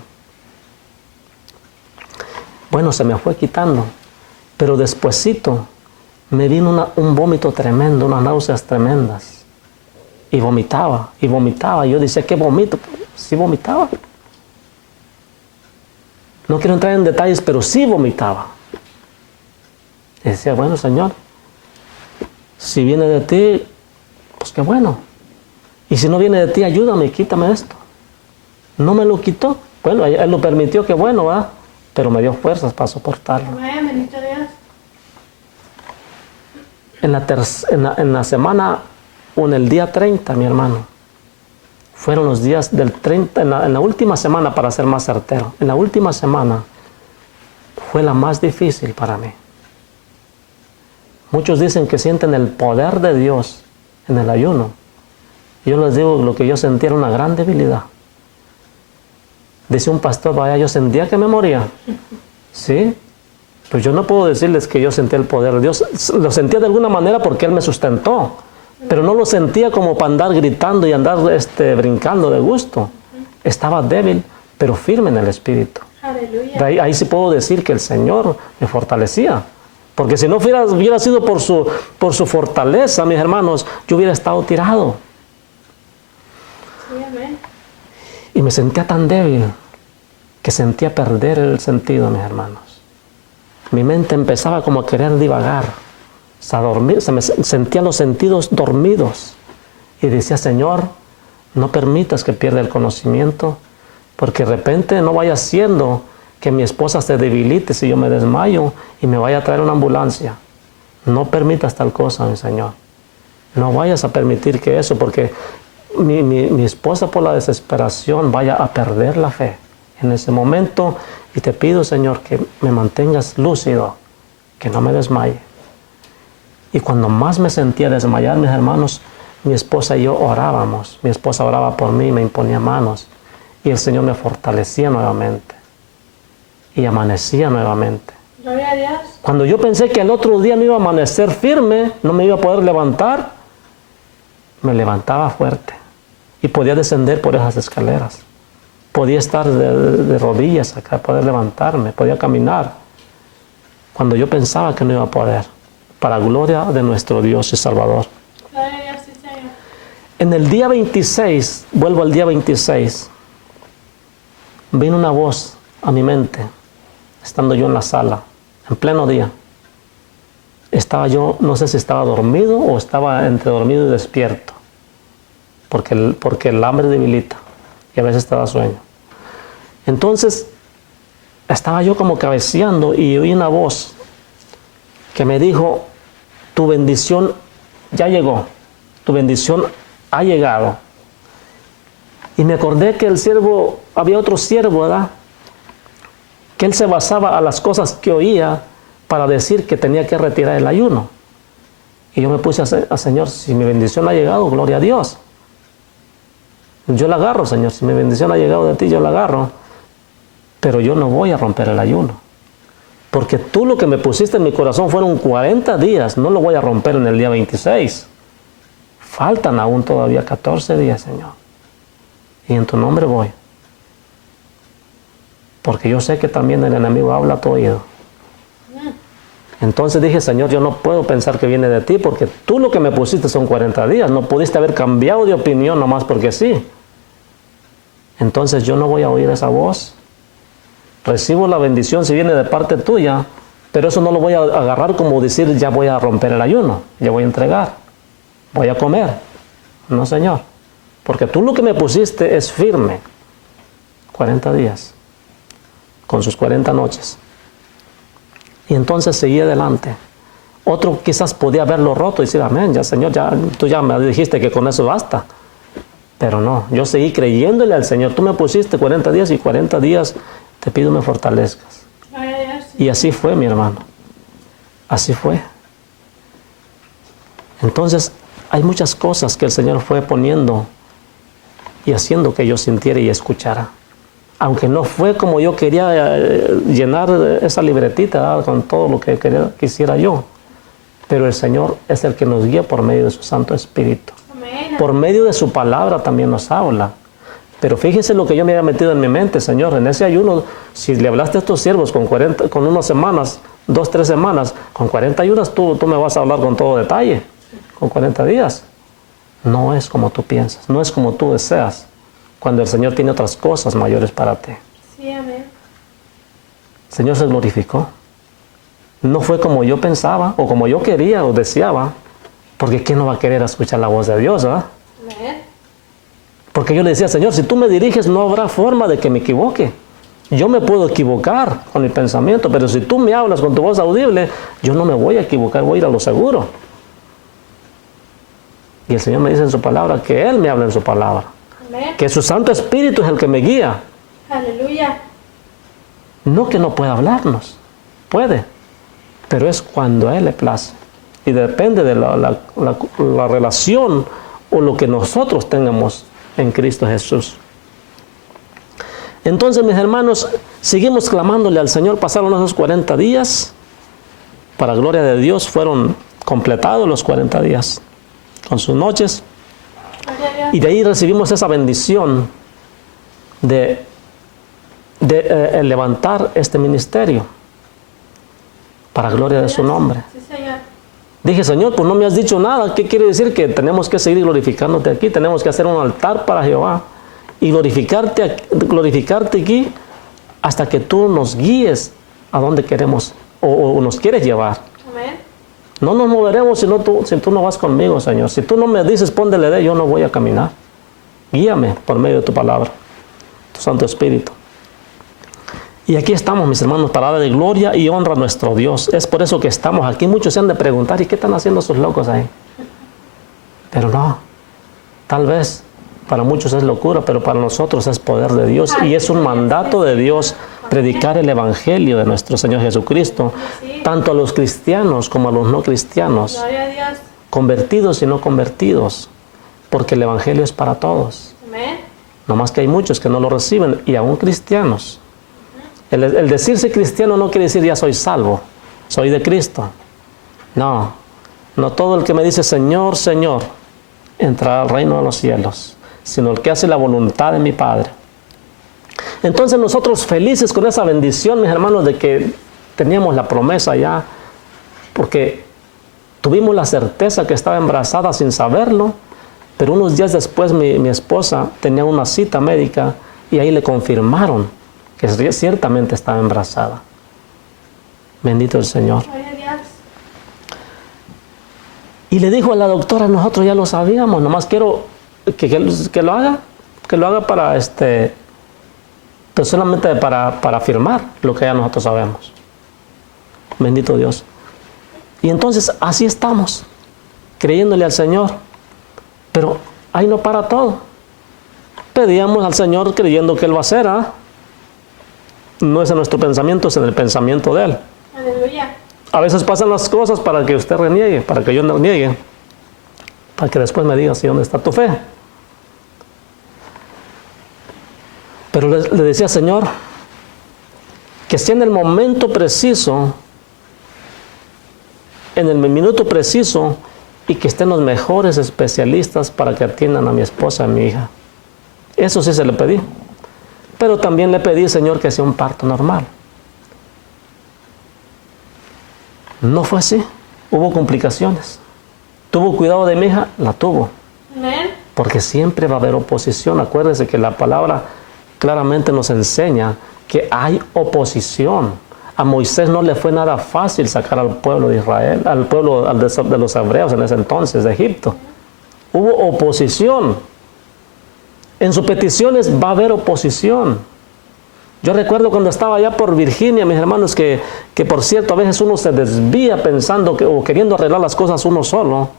Bueno, se me fue quitando. Pero despuesito me vino un vómito tremendo, unas náuseas tremendas. Y vomitaba, y vomitaba. Yo decía, ¿qué vomito? Sí vomitaba. No quiero entrar en detalles, pero sí vomitaba. Y decía, bueno, Señor, si viene de ti, pues qué bueno. Y si no viene de ti, ayúdame, quítame esto. No me lo quitó. Bueno, Él lo permitió, qué bueno, ¿verdad? Pero me dio fuerzas para soportarlo. Amén, bendito Dios. En la semana, o en el día 30, mi hermano, fueron los días del 30, en la última semana, para ser más certero, en la última semana fue la más difícil para mí. Muchos dicen que sienten el poder de Dios en el ayuno. Yo les digo, lo que yo sentía era una gran debilidad. Dice un pastor, vaya, yo sentía que me moría. ¿Sí? Pues yo no puedo decirles que yo sentía el poder de Dios. Lo sentía de alguna manera porque Él me sustentó. Pero no lo sentía como para andar gritando y andar brincando de gusto. Estaba débil, pero firme en el Espíritu. Aleluya. Ahí sí puedo decir que el Señor me fortalecía. Porque si no hubiera sido por su fortaleza, mis hermanos, yo hubiera estado tirado. Sí, amén. Y me sentía tan débil que sentía perder el sentido, mis hermanos. Mi mente empezaba como a querer divagar. Sentía los sentidos dormidos. Y decía, Señor, no permitas que pierda el conocimiento, porque de repente no vaya siendo que mi esposa se debilite si yo me desmayo y me vaya a traer una ambulancia. No permitas tal cosa, mi Señor. No vayas a permitir que eso, porque mi esposa por la desesperación vaya a perder la fe en ese momento. Y te pido, Señor, que me mantengas lúcido, que no me desmaye. Y cuando más me sentía desmayar, mis hermanos, mi esposa y yo orábamos. Mi esposa oraba por mí, me imponía manos. Y el Señor me fortalecía nuevamente. Y amanecía nuevamente. Gloria a Dios. Cuando yo pensé que el otro día no iba a amanecer firme, no me iba a poder levantar, me levantaba fuerte. Y podía descender por esas escaleras. Podía estar de rodillas acá, poder levantarme, podía caminar. Cuando yo pensaba que no iba a poder. Para gloria de nuestro Dios y Salvador. Gloria a Dios, sí, Señor. En el día 26, vuelvo al día 26, vino una voz a mi mente, estando yo en la sala, en pleno día. Estaba yo, no sé si estaba dormido o estaba entre dormido y despierto, porque el hambre debilita y a veces te da sueño. Entonces, estaba yo como cabeceando y oí una voz que me dijo, tu bendición ya llegó, tu bendición ha llegado. Y me acordé que había otro siervo, ¿verdad?, que él se basaba a las cosas que oía para decir que tenía que retirar el ayuno. Y yo me puse a Señor, si mi bendición ha llegado, gloria a Dios. Yo la agarro, Señor, si mi bendición ha llegado de ti, yo la agarro. Pero yo no voy a romper el ayuno. Porque tú lo que me pusiste en mi corazón fueron 40 días, no lo voy a romper en el día 26. Faltan aún todavía 14 días, Señor. Y en tu nombre voy. Porque yo sé que también el enemigo habla a tu oído. Entonces dije, Señor, yo no puedo pensar que viene de ti porque tú lo que me pusiste son 40 días. No pudiste haber cambiado de opinión nomás porque sí. Entonces yo no voy a oír esa voz. Recibo la bendición si viene de parte tuya, pero eso no lo voy a agarrar como decir, ya voy a romper el ayuno, ya voy a entregar, voy a comer. No, Señor, porque tú lo que me pusiste es firme. 40 días, con sus 40 noches. Y entonces seguí adelante. Otro quizás podía haberlo roto y decir, amén, ya Señor, tú ya me dijiste que con eso basta. Pero no, yo seguí creyéndole al Señor. Tú me pusiste 40 días y 40 días te pido me fortalezcas. Y así fue, mi hermano. Así fue. Entonces, hay muchas cosas que el Señor fue poniendo y haciendo que yo sintiera y escuchara. Aunque no fue como yo quería llenar esa libretita, ¿verdad?, con todo lo que quisiera yo. Pero el Señor es el que nos guía por medio de su Santo Espíritu. Amén. Por medio de su palabra también nos habla. Pero fíjese lo que yo me había metido en mi mente, Señor. En ese ayuno, si le hablaste a estos siervos con unas semanas, 2, 3 semanas, con 40 ayunas tú me vas a hablar con todo detalle. Con 40 días. No es como tú piensas, no es como tú deseas. Cuando el Señor tiene otras cosas mayores para ti. Sí, amén. El Señor se glorificó. No fue como yo pensaba, o como yo quería, o deseaba. Porque ¿quién no va a querer escuchar la voz de Dios, verdad? Amén. Porque yo le decía, Señor, si tú me diriges, no habrá forma de que me equivoque. Yo me puedo equivocar con el pensamiento, pero si tú me hablas con tu voz audible, yo no me voy a equivocar, voy a ir a lo seguro. Y el Señor me dice en su palabra que Él me habla en su palabra. Amén. Que su Santo Espíritu es el que me guía. Aleluya. No que no pueda hablarnos, puede, pero es cuando a Él le place. Y depende de la relación o lo que nosotros tengamos en Cristo Jesús. Entonces, mis hermanos, seguimos clamándole al Señor. Pasaron esos 40 días. Para gloria de Dios fueron completados los 40 días con sus noches. Gloria a Dios. Y de ahí recibimos esa bendición de levantar este ministerio para gloria de su nombre. Sí, Señor. Dije, Señor, pues no me has dicho nada. ¿Qué quiere decir? Que tenemos que seguir glorificándote aquí. Tenemos que hacer un altar para Jehová y glorificarte aquí hasta que tú nos guíes a donde queremos o nos quieres llevar. Amén. No nos moveremos si tú no vas conmigo, Señor. Si tú no me dices, póndele de, yo no voy a caminar. Guíame por medio de tu palabra, tu Santo Espíritu. Y aquí estamos, mis hermanos, para darle gloria y honra a nuestro Dios. Es por eso que estamos aquí. Muchos se han de preguntar, ¿y qué están haciendo esos locos ahí? Pero no, tal vez para muchos es locura, pero para nosotros es poder de Dios. Y es un mandato de Dios predicar el Evangelio de nuestro Señor Jesucristo, tanto a los cristianos como a los no cristianos, Gloria a Dios. convertidos y no convertidos, porque el Evangelio es para todos. Amén. No más que hay muchos que no lo reciben, y aún cristianos. El decirse cristiano no quiere decir ya soy salvo, soy de Cristo. No, no todo el que me dice Señor, Señor, entrará al reino de los cielos, sino el que hace la voluntad de mi Padre. Entonces nosotros felices con esa bendición, mis hermanos, de que teníamos la promesa ya, porque tuvimos la certeza que estaba embarazada sin saberlo, pero unos días después mi esposa tenía una cita médica y ahí le confirmaron que ciertamente estaba embarazada. Bendito el Señor. Gloria a Dios. Y le dijo a la doctora, nosotros ya lo sabíamos, nomás quiero que lo haga para pues solamente para afirmar lo que ya nosotros sabemos. Bendito Dios. Y entonces así estamos, creyéndole al Señor. Pero ahí no para todo. Pedíamos al Señor creyendo que Él va a hacer, ¿ah? No es en nuestro pensamiento, es en el pensamiento de Él. Aleluya. A veces pasan las cosas para que usted reniegue, para que yo no niegue, para que después me diga si dónde está tu fe. Pero le decía, Señor, que sea en el momento preciso, en el minuto preciso, y que estén los mejores especialistas para que atiendan a mi esposa y a mi hija. Eso sí se le pedí. Pero también le pedí, Señor, que sea un parto normal. No fue así. Hubo complicaciones. ¿Tuvo cuidado de mi hija? La tuvo. Amén. Porque siempre va a haber oposición. Acuérdense que la palabra claramente nos enseña que hay oposición. A Moisés no le fue nada fácil sacar al pueblo de Israel, al pueblo de los hebreos en ese entonces, de Egipto. Hubo oposición. En sus peticiones va a haber oposición. Yo recuerdo cuando estaba allá por Virginia, mis hermanos, que por cierto, a veces uno se desvía pensando o queriendo arreglar las cosas uno solo.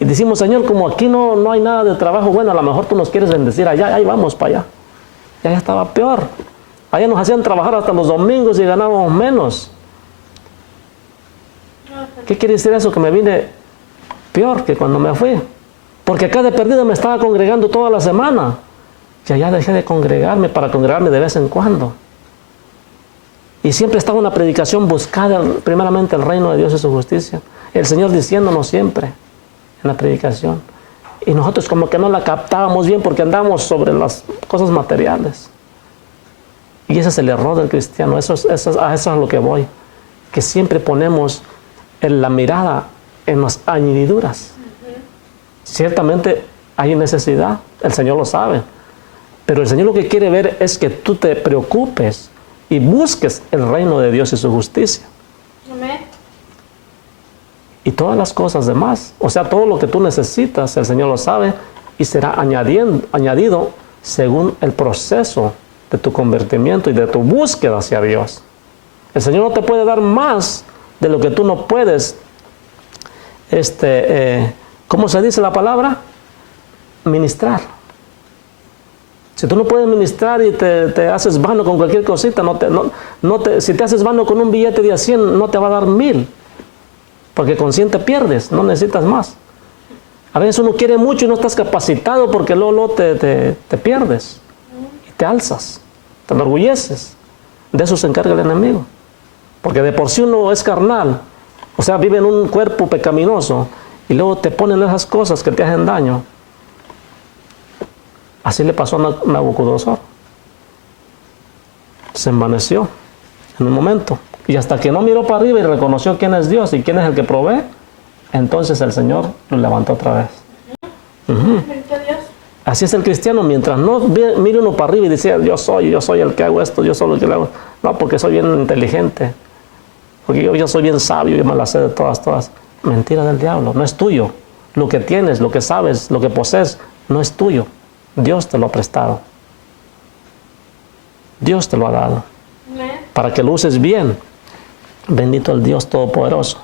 Y decimos, Señor, como aquí no hay nada de trabajo, bueno, a lo mejor tú nos quieres bendecir allá, ahí vamos para allá. Y allá estaba peor. Allá nos hacían trabajar hasta los domingos y ganábamos menos. ¿Qué quiere decir eso? Que me vine peor que cuando me fui. Porque acá de perdida me estaba congregando toda la semana. Y allá dejé de congregarme para congregarme de vez en cuando. Y siempre estaba una predicación buscada, primeramente el reino de Dios y su justicia. El Señor diciéndonos siempre en la predicación. Y nosotros como que no la captábamos bien porque andábamos sobre las cosas materiales. Y ese es el error del cristiano. A eso es a lo que voy. Que siempre ponemos la mirada en las añadiduras. Ciertamente hay necesidad, el Señor lo sabe. Pero el Señor lo que quiere ver es que tú te preocupes y busques el reino de Dios y su justicia. Amén. Y todas las cosas demás, o sea, todo lo que tú necesitas, el Señor lo sabe y será añadido según el proceso de tu convertimiento y de tu búsqueda hacia Dios. El Señor no te puede dar más de lo que tú no puedes, ¿cómo se dice la palabra? Ministrar. Si tú no puedes ministrar y te haces vano con cualquier cosita, si te haces vano con un billete de 100, no te va a dar 1000. Porque con 100 te pierdes, no necesitas más. A veces uno quiere mucho y no estás capacitado porque luego te pierdes. Y te alzas, te enorgulleces. De eso se encarga el enemigo. Porque de por sí uno es carnal, o sea, vive en un cuerpo pecaminoso y luego te ponen esas cosas que te hacen daño. Así le pasó a Nabucodonosor. Se envaneció en un momento. Y hasta que no miró para arriba y reconoció quién es Dios y quién es el que provee, entonces el Señor lo levantó otra vez. Bendito Dios. Así es el cristiano. Mientras no mire uno para arriba y dice, yo soy el que hago esto, yo soy el que lo hago. No, porque soy bien inteligente. Porque yo soy bien sabio, yo me la sé de todas. Mentira del diablo, no es tuyo. Lo que tienes, lo que sabes, lo que posees, no es tuyo. Dios te lo ha prestado. Dios te lo ha dado. Amén. Para que lo uses bien. Bendito el Dios Todopoderoso.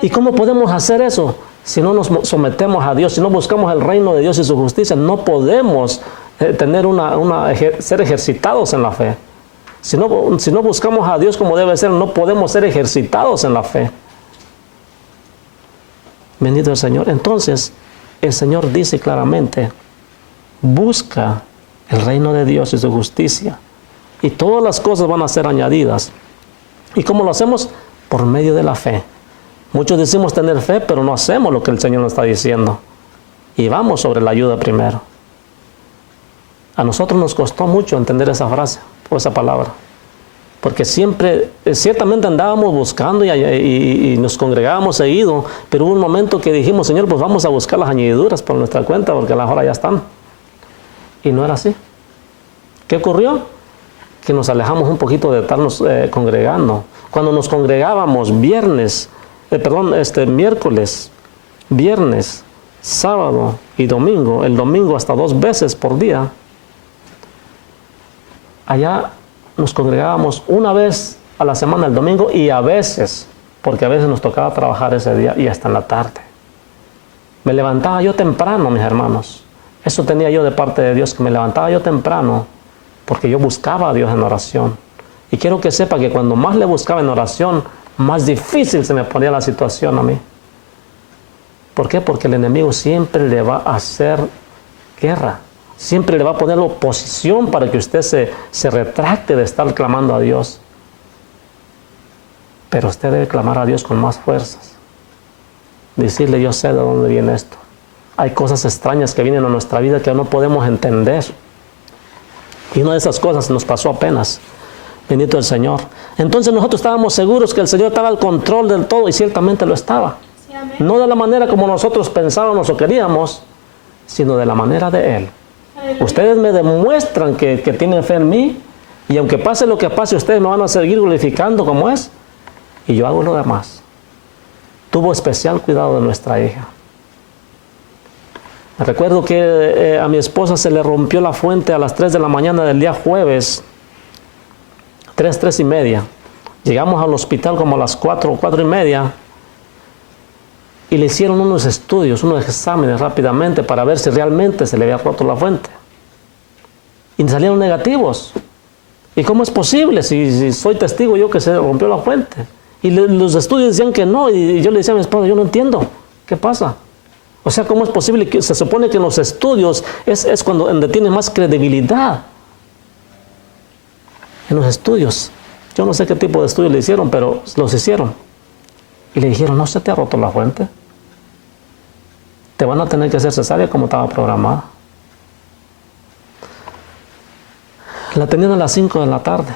¿Y cómo podemos hacer eso? Si no nos sometemos a Dios, si no buscamos el reino de Dios y su justicia, no podemos ser ejercitados en la fe. Si no buscamos a Dios como debe ser, no podemos ser ejercitados en la fe. Bendito el Señor. Entonces, el Señor dice claramente, busca el reino de Dios y su justicia, y todas las cosas van a ser añadidas. ¿Y cómo lo hacemos? Por medio de la fe. Muchos decimos tener fe, pero no hacemos lo que el Señor nos está diciendo. Y vamos sobre la ayuda primero. A nosotros nos costó mucho entender esa frase, o esa palabra. Porque ciertamente andábamos buscando y nos congregábamos seguido, pero hubo un momento que dijimos, Señor, pues vamos a buscar las añadiduras por nuestra cuenta, porque a la hora ya están. Y no era así. ¿Qué ocurrió? Que nos alejamos un poquito de estarnos congregando. Cuando nos congregábamos miércoles, viernes, sábado y domingo, el domingo hasta 2 veces por día, allá nos congregábamos una vez a la semana el domingo y a veces, porque a veces nos tocaba trabajar ese día y hasta en la tarde. Me levantaba yo temprano, mis hermanos. Eso tenía yo de parte de Dios, que me levantaba yo temprano porque yo buscaba a Dios en oración. Y quiero que sepa que cuando más le buscaba en oración, más difícil se me ponía la situación a mí. ¿Por qué? Porque el enemigo siempre le va a hacer guerra. Siempre le va a poner oposición para que usted se retracte de estar clamando a Dios. Pero usted debe clamar a Dios con más fuerzas. Decirle, yo sé de dónde viene esto. Hay cosas extrañas que vienen a nuestra vida que no podemos entender. Y una de esas cosas nos pasó apenas. Bendito el Señor. Entonces nosotros estábamos seguros que el Señor estaba al control del todo y ciertamente lo estaba. Sí, amén. No de la manera como nosotros pensábamos o queríamos, sino de la manera de Él. Aleluya. Ustedes me demuestran que tienen fe en mí y aunque pase lo que pase, ustedes me van a seguir glorificando como es y yo hago lo demás. Tuvo especial cuidado de nuestra hija. Recuerdo que a mi esposa se le rompió la fuente a las 3 de la mañana del día jueves, 3 y media. Llegamos al hospital como a las 4 y media y le hicieron unos estudios, unos exámenes rápidamente para ver si realmente se le había roto la fuente. Y salieron negativos. ¿Y cómo es posible si soy testigo yo que se rompió la fuente? Y los estudios decían que no, y yo le decía a mi esposa, yo no entiendo, ¿qué pasa? O sea, ¿cómo es posible que se supone que en los estudios es cuando donde tiene más credibilidad? En los estudios. Yo no sé qué tipo de estudios le hicieron, pero los hicieron. Y le dijeron, no se te ha roto la fuente. Te van a tener que hacer cesárea como estaba programada. La tenían a las 5 de la tarde.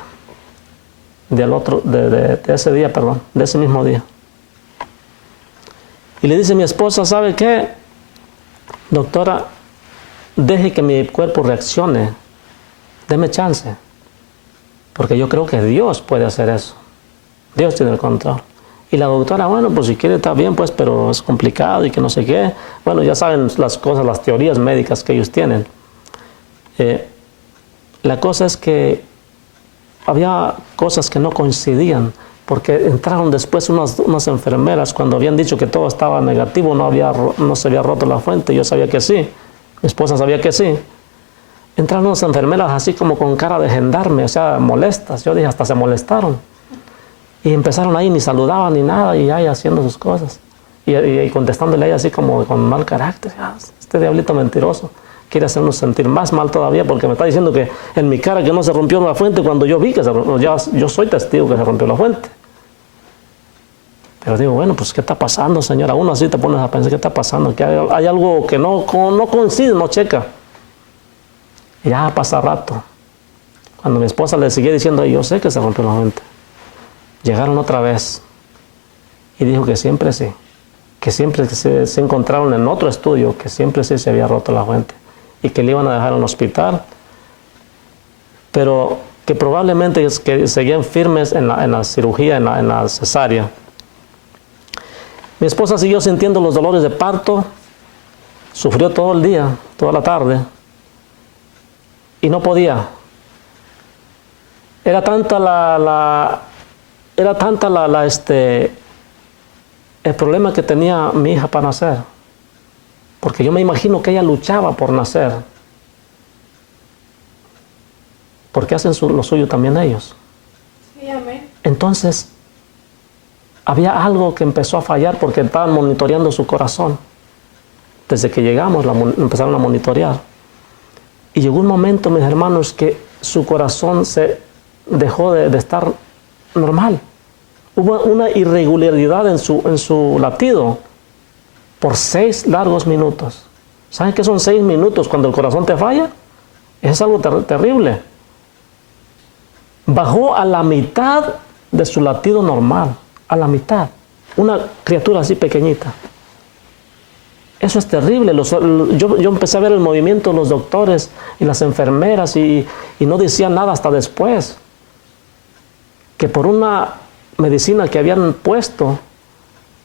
De ese día, perdón, de ese mismo día. Y le dice mi esposa, ¿sabe qué? Doctora, deje que mi cuerpo reaccione. Deme chance. Porque yo creo que Dios puede hacer eso. Dios tiene el control. Y la doctora, bueno, pues si quiere está bien, pues, pero es complicado y que no sé qué. Bueno, ya saben las cosas, las teorías médicas que ellos tienen. La cosa es que había cosas que no coincidían, porque entraron después unas enfermeras cuando habían dicho que todo estaba negativo, no se había roto la fuente. Yo sabía que sí, mi esposa sabía que sí. Entraron unas enfermeras así como con cara de gendarme, o sea, molestas. Yo dije, hasta se molestaron. Y empezaron ahí, ni saludaban ni nada, y ahí haciendo sus cosas. Y contestándole a ella así como con mal carácter. Este diablito mentiroso quiere hacernos sentir más mal todavía porque me está diciendo que en mi cara que no se rompió la fuente cuando yo vi que yo soy testigo que se rompió la fuente. Pero digo, bueno, pues ¿qué está pasando, señora? Uno así te pones a pensar, ¿qué está pasando? Que hay algo que no coincide, no checa. Y ya pasa rato. Cuando mi esposa le seguía diciendo, yo sé que se rompió la fuente. Llegaron otra vez y dijo que siempre sí. Que siempre se encontraron en otro estudio que siempre sí se había roto la fuente. Y que le iban a dejar en el hospital. Pero que probablemente que seguían firmes en la cirugía, en la cesárea. Mi esposa siguió sintiendo los dolores de parto. Sufrió todo el día, toda la tarde. Y no podía. Era tanta el problema que tenía mi hija para nacer. Porque yo me imagino que ella luchaba por nacer. Porque hacen lo suyo también ellos. Sí, amén. Entonces, había algo que empezó a fallar porque estaban monitoreando su corazón. Desde que llegamos, empezaron a monitorear. Y llegó un momento, mis hermanos, que su corazón se dejó de estar normal. Hubo una irregularidad en su latido por 6 largos minutos. ¿Saben qué son 6 minutos cuando el corazón te falla? Es algo terrible. Bajó a la mitad de su latido normal, a la mitad. Una criatura así pequeñita. Eso es terrible. Yo empecé a ver el movimiento de los doctores y las enfermeras y no decían nada hasta después. Que por una medicina que habían puesto,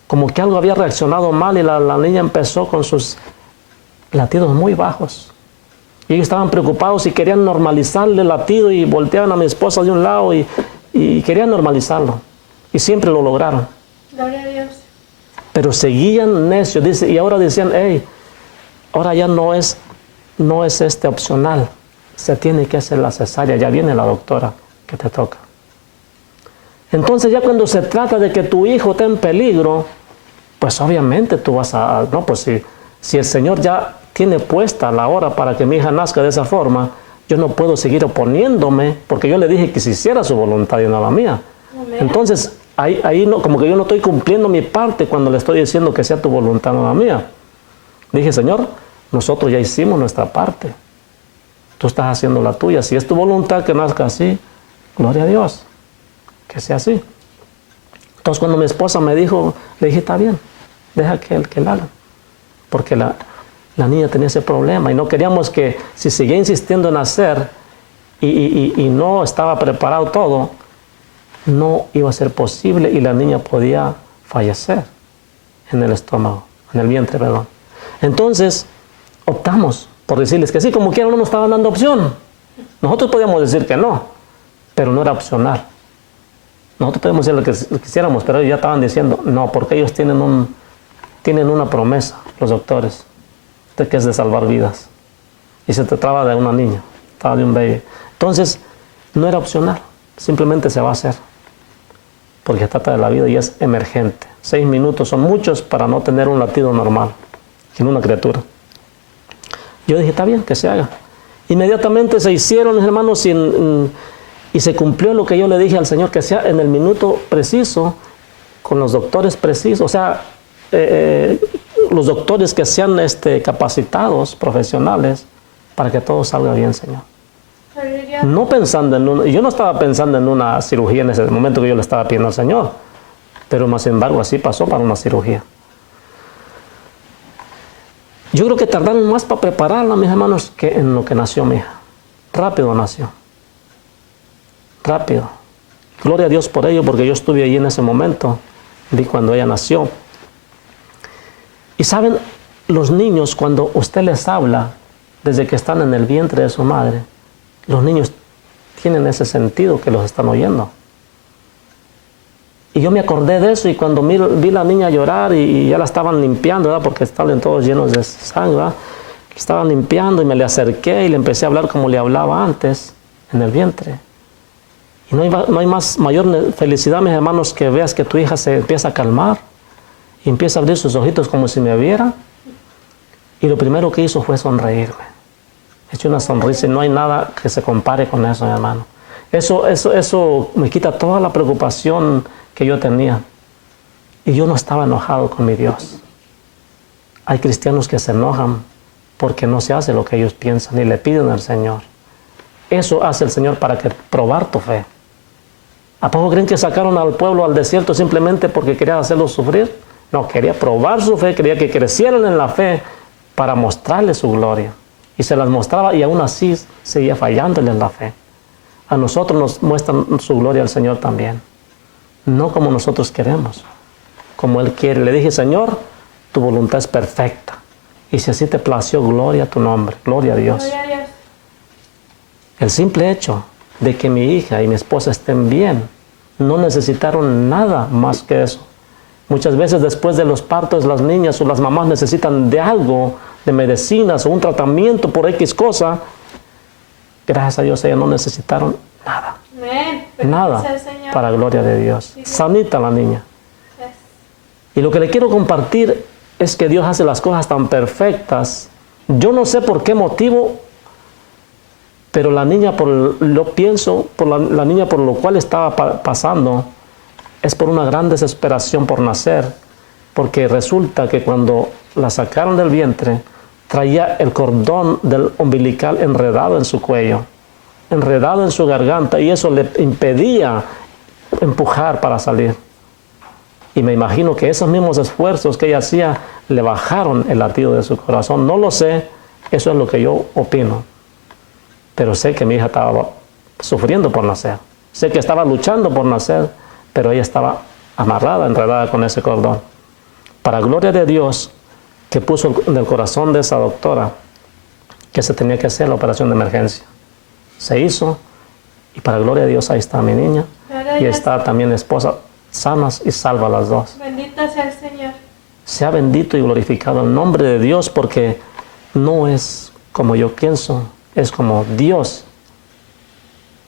como que algo había reaccionado mal y la niña empezó con sus latidos muy bajos. Y ellos estaban preocupados y querían normalizarle el latido y volteaban a mi esposa de un lado y querían normalizarlo. Y siempre lo lograron. Gloria a Dios. Pero seguían necios, dice, y ahora decían, hey, ahora ya no es opcional, se tiene que hacer la cesárea, ya viene la doctora que te toca. Entonces ya cuando se trata de que tu hijo esté en peligro, pues obviamente tú vas no, pues si el Señor ya tiene puesta la hora para que mi hija nazca de esa forma, yo no puedo seguir oponiéndome, porque yo le dije que se hiciera su voluntad y no la mía. Amén. Entonces, ahí no, como que yo no estoy cumpliendo mi parte cuando le estoy diciendo que sea tu voluntad, no la mía. Dije, Señor, nosotros ya hicimos nuestra parte. Tú estás haciendo la tuya. Si es tu voluntad que nazca así, Gloria a Dios, que sea así. Entonces cuando mi esposa me dijo, le dije, está bien, deja que la haga. Porque la niña tenía ese problema y no queríamos que si seguía insistiendo en hacer y no estaba preparado todo, no iba a ser posible y la niña podía fallecer en el estómago, en el vientre, perdón. Entonces optamos por decirles que sí, como quiera no nos estaban dando opción. Nosotros podíamos decir que no, pero no era opcional. Nosotros podemos decir lo que quisiéramos, pero ellos ya estaban diciendo no, porque ellos tienen una promesa, los doctores, de que es de salvar vidas. Y se trataba de una niña, trataba de un bebé. Entonces, no era opcional, simplemente se va a hacer. Porque se trata de la vida y es emergente. 6 minutos son muchos para no tener un latido normal en una criatura. Yo dije, está bien, que se haga. Inmediatamente se hicieron, mis hermanos, y se cumplió lo que yo le dije al Señor, que sea en el minuto preciso, con los doctores precisos, o sea, los doctores que sean capacitados, profesionales, para que todo salga bien, Señor. No pensando yo no estaba pensando en una cirugía en ese momento que yo le estaba pidiendo al Señor, pero más sin embargo así pasó para una cirugía. Yo creo que tardaron más para prepararla, mis hermanos, que en lo que nació mi hija. Rápido nació. Rápido. Gloria a Dios por ello, porque yo estuve allí en ese momento, vi cuando ella nació. Y saben, los niños, cuando usted les habla, desde que están en el vientre de su madre, los niños tienen ese sentido que los están oyendo. Y yo me acordé de eso y cuando vi la niña llorar y ya la estaban limpiando, ¿verdad? Porque estaban todos llenos de sangre, ¿verdad? Estaban limpiando y me le acerqué y le empecé a hablar como le hablaba antes, en el vientre. Y no hay mayor felicidad, mis hermanos, que veas que tu hija se empieza a calmar y empieza a abrir sus ojitos como si me viera. Y lo primero que hizo fue sonreírme. Eché una sonrisa y no hay nada que se compare con eso, mi hermano. Eso me quita toda la preocupación que yo tenía. Y yo no estaba enojado con mi Dios. Hay cristianos que se enojan porque no se hace lo que ellos piensan y le piden al Señor. Eso hace el Señor para probar tu fe. ¿A poco creen que sacaron al pueblo al desierto simplemente porque quería hacerlos sufrir? No, quería probar su fe, quería que crecieran en la fe para mostrarles su gloria. Y se las mostraba y aún así seguía fallándole en la fe. A nosotros nos muestran su gloria al Señor también. No como nosotros queremos, como Él quiere. Le dije, Señor, tu voluntad es perfecta. Y si así te plació, gloria a tu nombre, gloria a Dios. Gloria a Dios. El simple hecho de que mi hija y mi esposa estén bien, no necesitaron nada más que eso. Muchas veces después de los partos, las niñas o las mamás necesitan de algo, de medicinas o un tratamiento por X cosa. Gracias a Dios, ellas no necesitaron nada. Amén. Nada, para gloria de Dios. Sanita la niña. Y lo que le quiero compartir es que Dios hace las cosas tan perfectas. Yo no sé por qué motivo, pero la niña, la niña por lo cual estaba pasando, es por una gran desesperación por nacer, porque resulta que cuando la sacaron del vientre, traía el cordón del umbilical enredado en su cuello, enredado en su garganta, y eso le impedía empujar para salir. Y me imagino que esos mismos esfuerzos que ella hacía le bajaron el latido de su corazón. No lo sé, eso es lo que yo opino. Pero sé que mi hija estaba sufriendo por nacer. Sé que estaba luchando por nacer, pero ella estaba amarrada, enredada con ese cordón. Para gloria de Dios, que puso en el corazón de esa doctora que se tenía que hacer la operación de emergencia. Se hizo, y para gloria de Dios, ahí está mi niña. Y está también mi esposa, sanas y salvas las dos. Bendito sea el Señor. Sea bendito y glorificado el nombre de Dios, porque no es como yo pienso, es como Dios,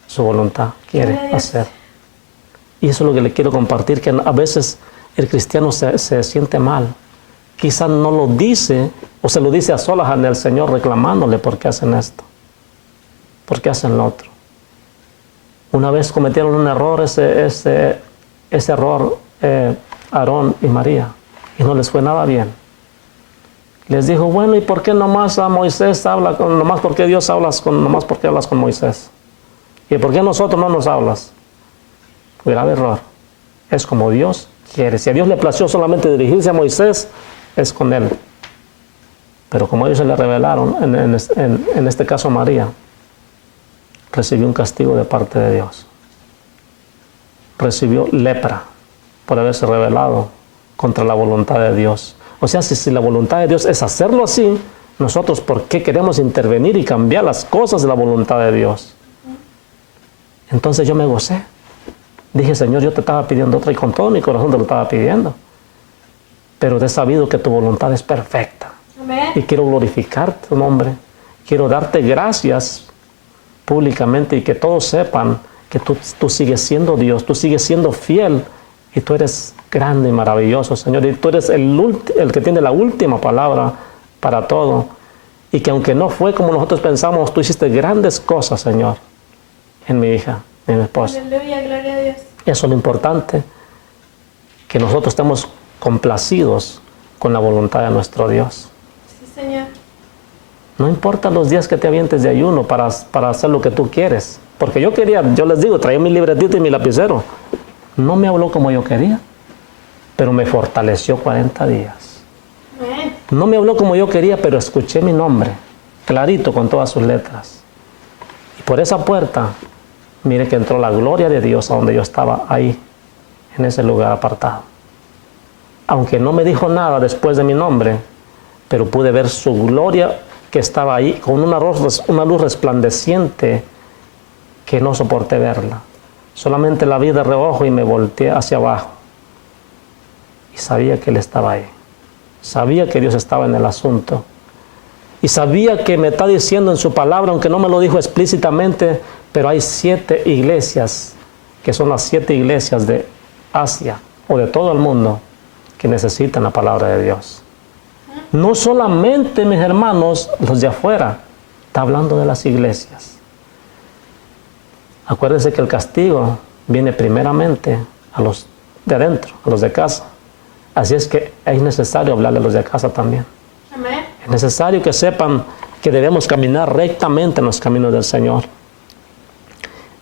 su voluntad, quiere hacer. Y eso es lo que le quiero compartir, que a veces el cristiano se siente mal. Quizás no lo dice, o se lo dice a solas en el Señor reclamándole por qué hacen esto, por qué hacen lo otro. Una vez cometieron un error, ese error Aarón y María, y no les fue nada bien. Les dijo, bueno, ¿y por qué nomás a Moisés habla nomás porque Dios nomás porque hablas con Moisés? ¿Y por qué a nosotros no nos hablas? Grave error. Es como Dios quiere. Si a Dios le plació solamente dirigirse a Moisés, es con él. Pero como ellos se le revelaron, en este caso María, recibió un castigo de parte de Dios. Recibió lepra por haberse rebelado contra la voluntad de Dios. O sea, si la voluntad de Dios es hacerlo así, nosotros, ¿por qué queremos intervenir y cambiar las cosas de la voluntad de Dios? Entonces yo me gocé. Dije, Señor, yo te estaba pidiendo otra y con todo mi corazón te lo estaba pidiendo. Pero he sabido que tu voluntad es perfecta. Amén. Y quiero glorificar tu nombre. Quiero darte gracias públicamente y que todos sepan que tú sigues siendo Dios, tú sigues siendo fiel y tú eres grande y maravilloso, Señor. Y tú eres el que tiene la última palabra para todo. Y que aunque no fue como nosotros pensamos, tú hiciste grandes cosas, Señor, en mi hija, en mi esposa. Aleluya, gloria a Dios. Eso es lo importante, que nosotros estemos complacidos con la voluntad de nuestro Dios. Sí, Señor. No importa los días que te avientes de ayuno para hacer lo que tú quieres. Porque yo les digo, traía mi libretito y mi lapicero. No me habló como yo quería, pero me fortaleció 40 días. Amén. No me habló como yo quería, pero escuché mi nombre, clarito con todas sus letras. Y por esa puerta, mire que entró la gloria de Dios a donde yo estaba ahí, en ese lugar apartado. Aunque no me dijo nada después de mi nombre, pero pude ver su gloria que estaba ahí con una luz resplandeciente que no soporté verla. Solamente la vi de reojo y me volteé hacia abajo. Y sabía que Él estaba ahí. Sabía que Dios estaba en el asunto. Y sabía que me está diciendo en su palabra, aunque no me lo dijo explícitamente, pero hay 7 iglesias, que son las 7 iglesias de Asia o de todo el mundo, que necesitan la palabra de Dios. No solamente, mis hermanos, los de afuera, está hablando de las iglesias. Acuérdense que el castigo viene primeramente a los de adentro, a los de casa. Así es que es necesario hablarle a los de casa también. Amén. Es necesario que sepan que debemos caminar rectamente en los caminos del Señor.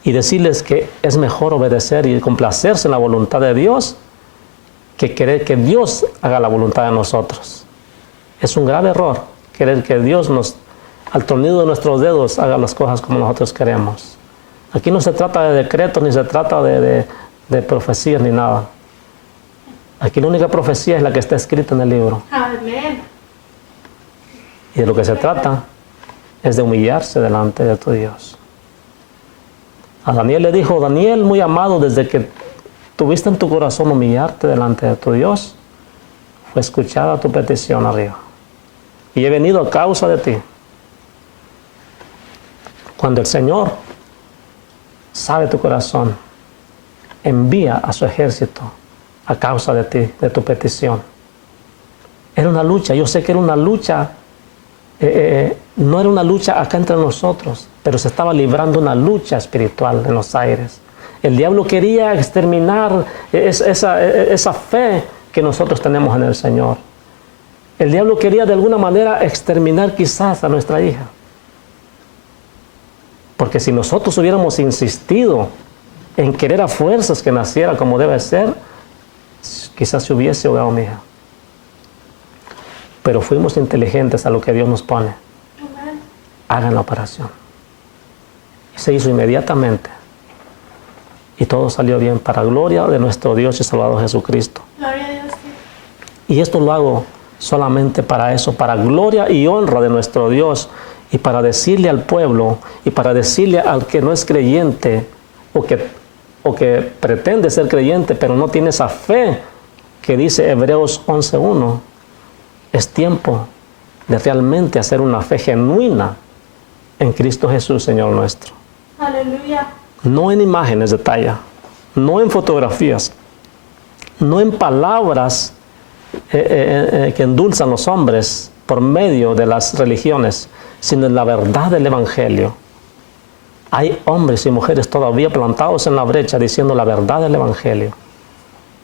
Y decirles que es mejor obedecer y complacerse en la voluntad de Dios que querer que Dios haga la voluntad de nosotros. Es un grave error querer que Dios al tornillo de nuestros dedos, haga las cosas como nosotros queremos. Aquí no se trata de decretos, ni se trata de profecías, ni nada. Aquí la única profecía es la que está escrita en el libro. Amén. Y de lo que se trata es de humillarse delante de tu Dios. A Daniel le dijo, Daniel, muy amado, desde que tuviste en tu corazón humillarte delante de tu Dios, fue escuchada tu petición arriba. Y he venido a causa de ti. Cuando el Señor sabe tu corazón, envía a su ejército a causa de ti, de tu petición. Era una lucha, yo sé que era una lucha, no era una lucha acá entre nosotros, pero se estaba librando una lucha espiritual en los aires. El diablo quería exterminar esa fe que nosotros tenemos en el Señor. El diablo quería de alguna manera exterminar quizás a nuestra hija. Porque si nosotros hubiéramos insistido en querer a fuerzas que naciera como debe ser, quizás se hubiese ahogado mi hija. Pero fuimos inteligentes a lo que Dios nos pone. Amén. Hagan la operación. Y se hizo inmediatamente. Y todo salió bien para gloria de nuestro Dios y Salvador Jesucristo. Gloria a Dios. Sí. Y esto lo hago solamente para eso, para gloria y honra de nuestro Dios. Y para decirle al pueblo, y para decirle al que no es creyente, o que pretende ser creyente, pero no tiene esa fe que dice Hebreos 11:1, es tiempo de realmente hacer una fe genuina en Cristo Jesús, Señor nuestro. Aleluya. No en imágenes de talla, no en fotografías, no en palabras que endulzan los hombres por medio de las religiones, sino en la verdad del Evangelio. Hay hombres y mujeres todavía plantados en la brecha diciendo la verdad del Evangelio.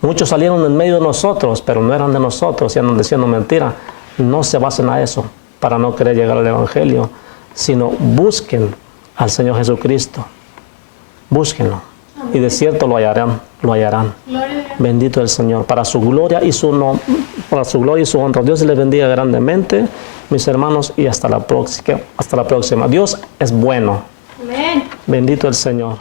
Muchos salieron en medio de nosotros, pero no eran de nosotros y andan diciendo mentira. No se basen a eso para no querer llegar al Evangelio, sino busquen al Señor Jesucristo. Búsquenlo. Y de cierto lo hallarán, lo hallarán. Gloria a Dios. Bendito el Señor. Para su gloria y su honra. Dios les bendiga grandemente, mis hermanos, y hasta la próxima. Dios es bueno. Amén. Bendito el Señor.